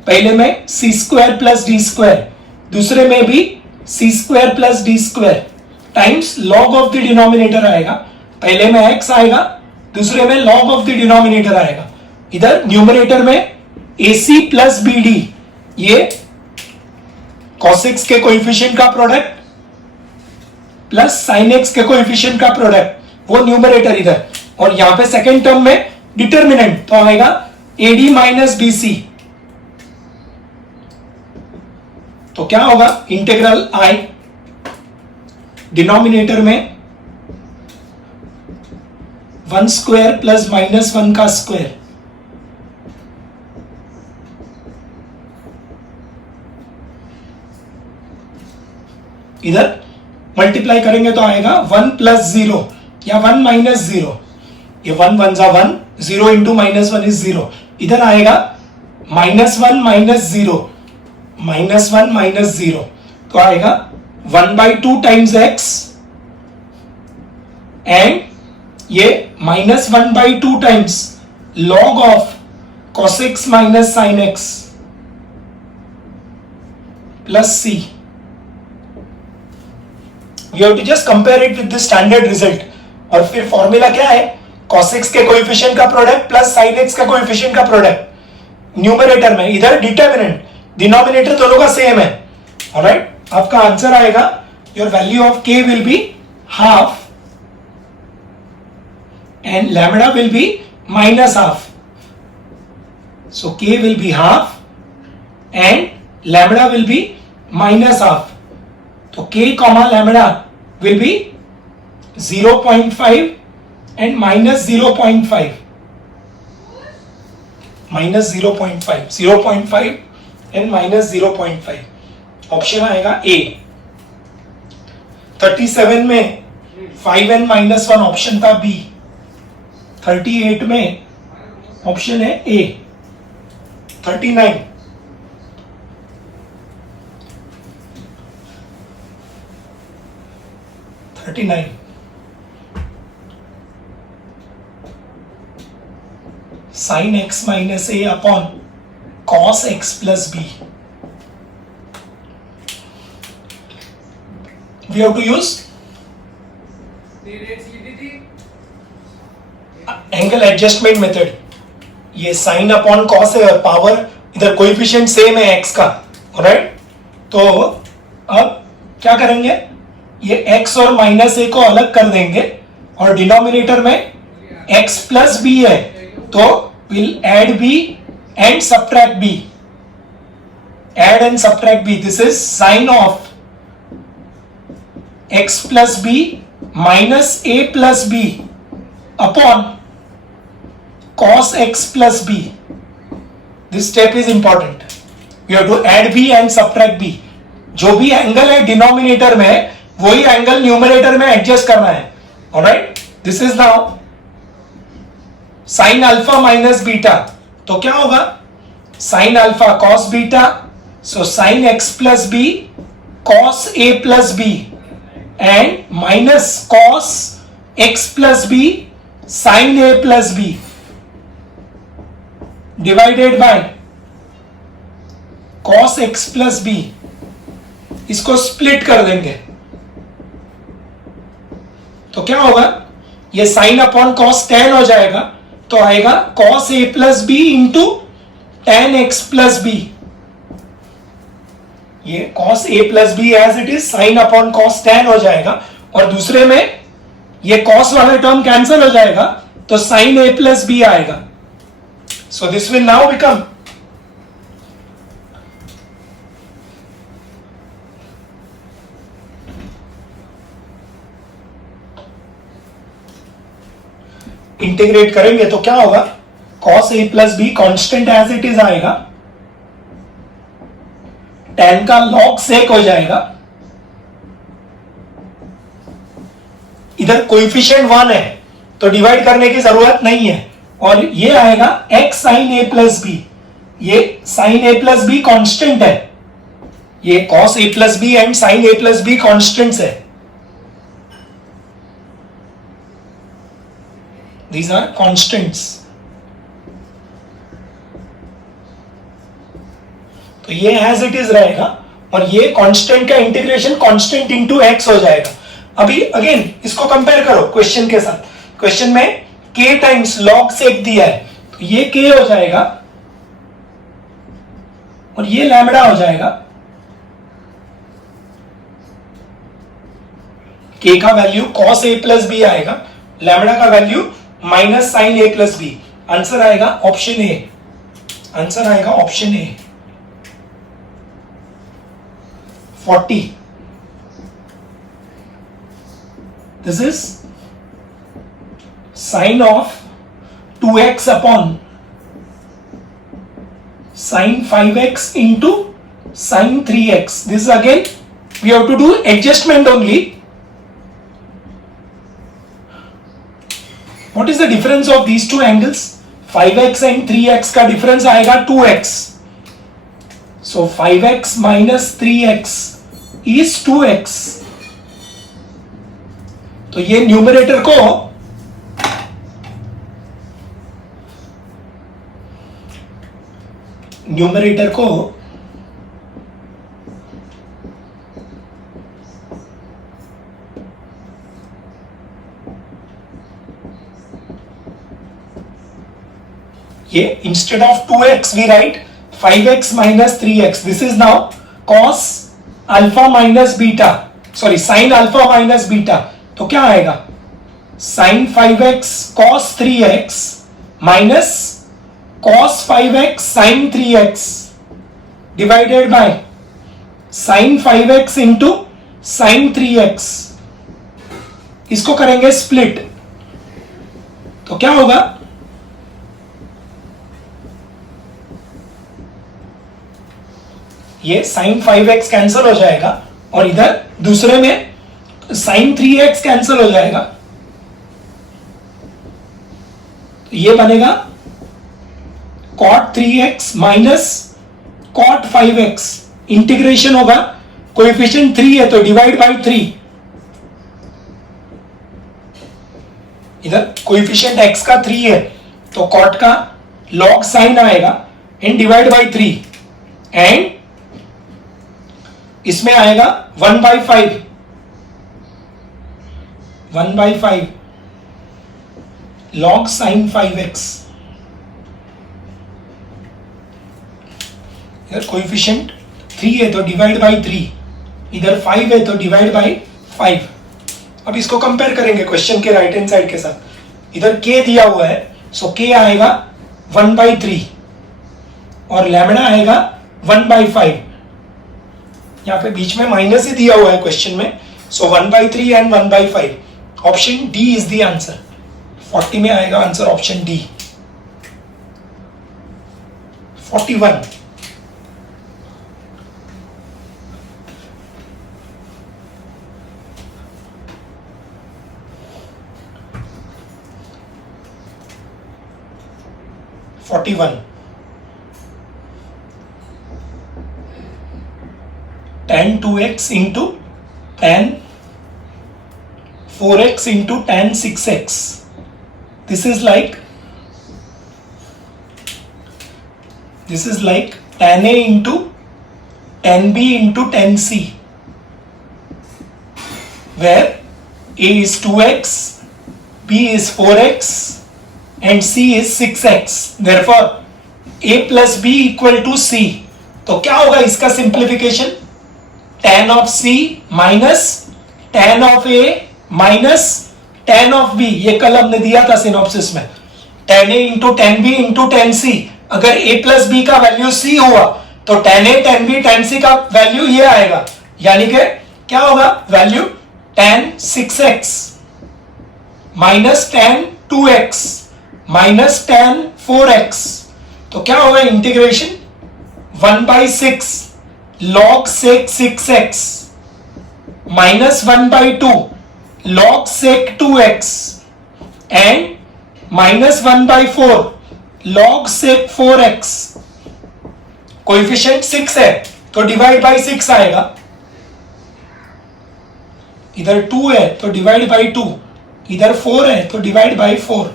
पहले में c square plus d square, दूसरे में भी c square plus d square times log of the denominator आएगा, पहले में x आएगा, दूसरे में लॉग ऑफ द डिनोमिनेटर आएगा। इधर न्यूमरेटर में AC प्लस BD, ये cos x के कोएफिशिएंट का प्रोडक्ट प्लस sin x के कोएफिशिएंट का प्रोडक्ट, वो न्यूमरेटर इधर, और यहां पे सेकेंड टर्म में डिटर्मिनेंट तो आएगा AD माइनस BC। तो क्या होगा, इंटीग्रल I डिनोमिनेटर में 1 स्क्वायर प्लस माइनस 1 का स्क्वायर, इधर मल्टीप्लाई करेंगे तो आएगा 1 प्लस 0 या 1 माइनस 0, ये 1 1 जा 1, 0 इंटू माइनस 1 इज 0, इधर आएगा -1 माइनस 0, -1 माइनस 0, तो आएगा 1/2 टाइम्स x एंड ये -1/2 times log of cos x minus sin x plus c। You have to just compare it with the standard result, और फिर फॉर्मूला क्या है, cos x के कोएफिशिएंट का प्रोडक्ट प्लस sin x का coefficient का product numerator में, इधर डिटर्मिनेंट, डिनोमिनेटर दोनों का सेम है। ऑलराइट, आपका आंसर आएगा, your value of k will be half and lambda will be minus half, so k will be half and lambda will be minus half, तो k comma lambda will be 0.5 and minus 0.5, minus 0.5, 0.5 and minus 0.5, option आएगा A। 37 में 5n minus 1 option था B, 38 में option है A, 39 sin x minus a upon cos x plus b, we have to use angle adjustment method. ये sine upon cos है और power इधर coefficient same है x का, ऑलराइट। तो अब क्या करेंगे, ये x और माइनस a को अलग कर देंगे और डिनोमिनेटर में x प्लस b है, तो will add b and subtract b, add and subtract b, this is sine of x plus b minus a plus b upon cos x plus b. This step is important. You have to add b and subtract b. जो भी angle है denominator में वही angle numerator में adjust करना है, alright. This is now sine alpha minus beta, तो क्या होगा, sine alpha cos beta, so sine x plus B cos A plus B and minus cos x plus B sine A plus B. Divided by cos x plus B, इसको split कर देंगे तो क्या होगा, ये साइन अपॉन कॉस टेन हो जाएगा, तो आएगा cos a plus B into tan x plus B. ये cos a plus B as it is sine upon cos tan हो जाएगा, और दूसरे में ये cos वाला टर्म कैंसिल हो जाएगा तो साइन a प्लस बी आएगा। So this will now become integrate करेंगे तो क्या होगा, cos a plus B constant as it is आएगा, tan का log सेक हो जाएगा, इधर कोएफिशिएंट 1 है तो डिवाइड करने की जरूरत नहीं है, और ये आएगा x sin a plus B, ये sin a plus B constant है, ये cos a plus B and sin a plus B constants है, these are constants। तो ये एज इट इज रहेगा, और ये कांस्टेंट का इंटीग्रेशन कांस्टेंट इंटू एक्स हो जाएगा। अभी अगेन इसको कंपेयर करो क्वेश्चन के साथ, क्वेश्चन में k टाइम्स log सेक दिया है, तो ये k हो जाएगा और ये लैम्बडा हो जाएगा, k का value cos a plus B आएगा, लैम्बडा का value minus sine a plus B. Answer आएगा ऑप्शन ए, आंसर आएगा option A 40। This is sine of 2x upon sine 5x into sine 3x। This again we have to do adjustment only. What is the difference of these two angles? 5x and 3x का difference आएगा 2x. So 5x minus 3x is 2x. तो ये numerator को ये instead of 2x we write 5x minus 3x। This is now cos alpha minus beta, sorry sin alpha minus beta, तो क्या आएगा sin 5x cos 3x minus cos 5x sin 3x divided by sin 5x into sin 3x। इसको करेंगे split तो क्या होगा, ये sin 5x cancel हो जाएगा और इधर दूसरे में sin 3x कैंसिल हो जाएगा, तो ये बनेगा cot 3x minus cot 5x। Integration होगा, कोएफिशिएंट 3 है तो डिवाइड बाय 3, इधर कोएफिशिएंट x का 3 है तो cot का log साइन आएगा एंड डिवाइड बाय 3, एंड इसमें आएगा 1/5 log sin 5x। इधर कोएफिशिएंट 3 है तो डिवाइड बाय 3, इधर 5 है तो डिवाइड बाय 5। अब इसको कंपेयर करेंगे क्वेश्चन के राइट हैंड साइड के साथ। इधर k दिया हुआ है, सो k आएगा 1/3 और लैम्बडा आएगा 1/5। यहाँ पे बीच में माइनस ही दिया हुआ है क्वेश्चन में, सो 1/3 and 1/5। Option D is the answer. 40 में आएगा answer option D. 41 41 tan 2x into tan 4x into tan 6x. This is like This is like tan A into tan B into tan C, where A is 2x, B is 4x and C is 6x. Therefore A plus B equal to C. तो क्या होगा इसका simplification? tan of C minus tan of A minus tan of B. ये कल हमने दिया था synopsis में. tan A into tan B into tan C. अगर A प्लस B का वैल्यू C हुआ तो tan A tan B tan C का वैल्यू ये आएगा, यानी कि क्या होगा value? tan 6x minus tan 2x minus tan 4x. तो क्या होगा integration? 1/6 log sec 6x minus 1/2 log sec 2x and minus 1/4 log sec 4x. Coefficient 6 है तो डिवाइड बाई 6 आएगा, इधर 2 है तो डिवाइड बाई 2, इधर 4 है तो डिवाइड बाई 4.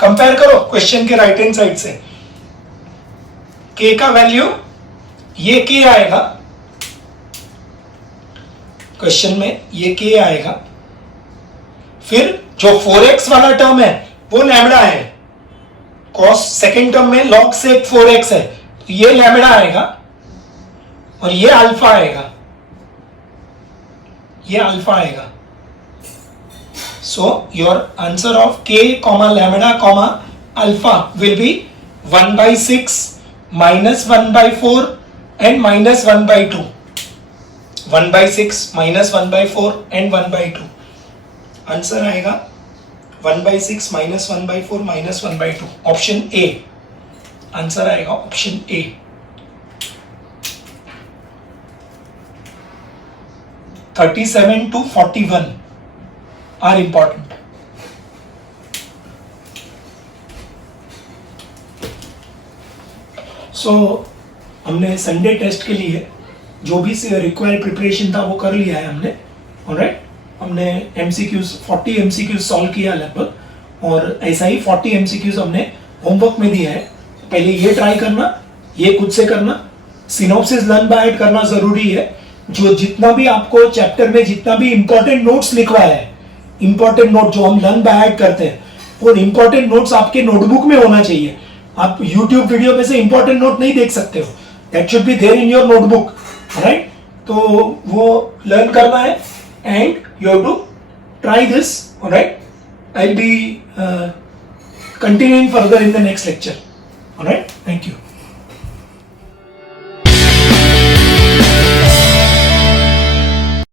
कंपेयर करो क्वेश्चन के राइट हैंड साइड से. k का वैल्यू ये k आएगा क्वेश्चन में, ये k आएगा. फिर जो 4x वाला टर्म है वो लैम्बडा है. कॉस सेकेंड टर्म में log sec 4x है तो ये लैम्बडा आएगा और ये अल्फा आएगा, ये अल्फा आएगा. So your answer of k comma lambda comma alpha will be 1/6 minus 1/4 and minus 1/2. 1/6 minus 1/4 and 1/2. Answer आएगा 1/6 minus 1/4 minus 1/2. Option A answer आएगा, ऑप्शन ए. तो 37 to 41 are important. सो हमने संडे टेस्ट के लिए जो भी रिक्वायर्ड प्रिपरेशन था वो कर लिया है हमने. ऑलराइट, हमने MCQs 40 MCQs सॉल्व किया लगभग, और ऐसा ही 40 MCQs हमने होमवर्क में दिया है. पहले ये ट्राई करना, ये खुद से करना. सिनॉप्सिस लर्न बाय हार्ट करना जरूरी है. जो जितना भी आपको चैप्टर में जितना भी इंपॉर्टेंट नोट्स लिखवाया है, इंपॉर्टेंट नोट जो हम लर्न बाय हार्ट करते हैं, वो इंपॉर्टेंट नोट्स आपके नोटबुक में होना चाहिए. आप YouTube वीडियो में से इंपॉर्टेंट नोट नहीं देख सकते हो. That should be there in your notebook, right? तो वो लर्न करना है and you have to try this. Alright, I will be continuing further in the next lecture. All right, thank you.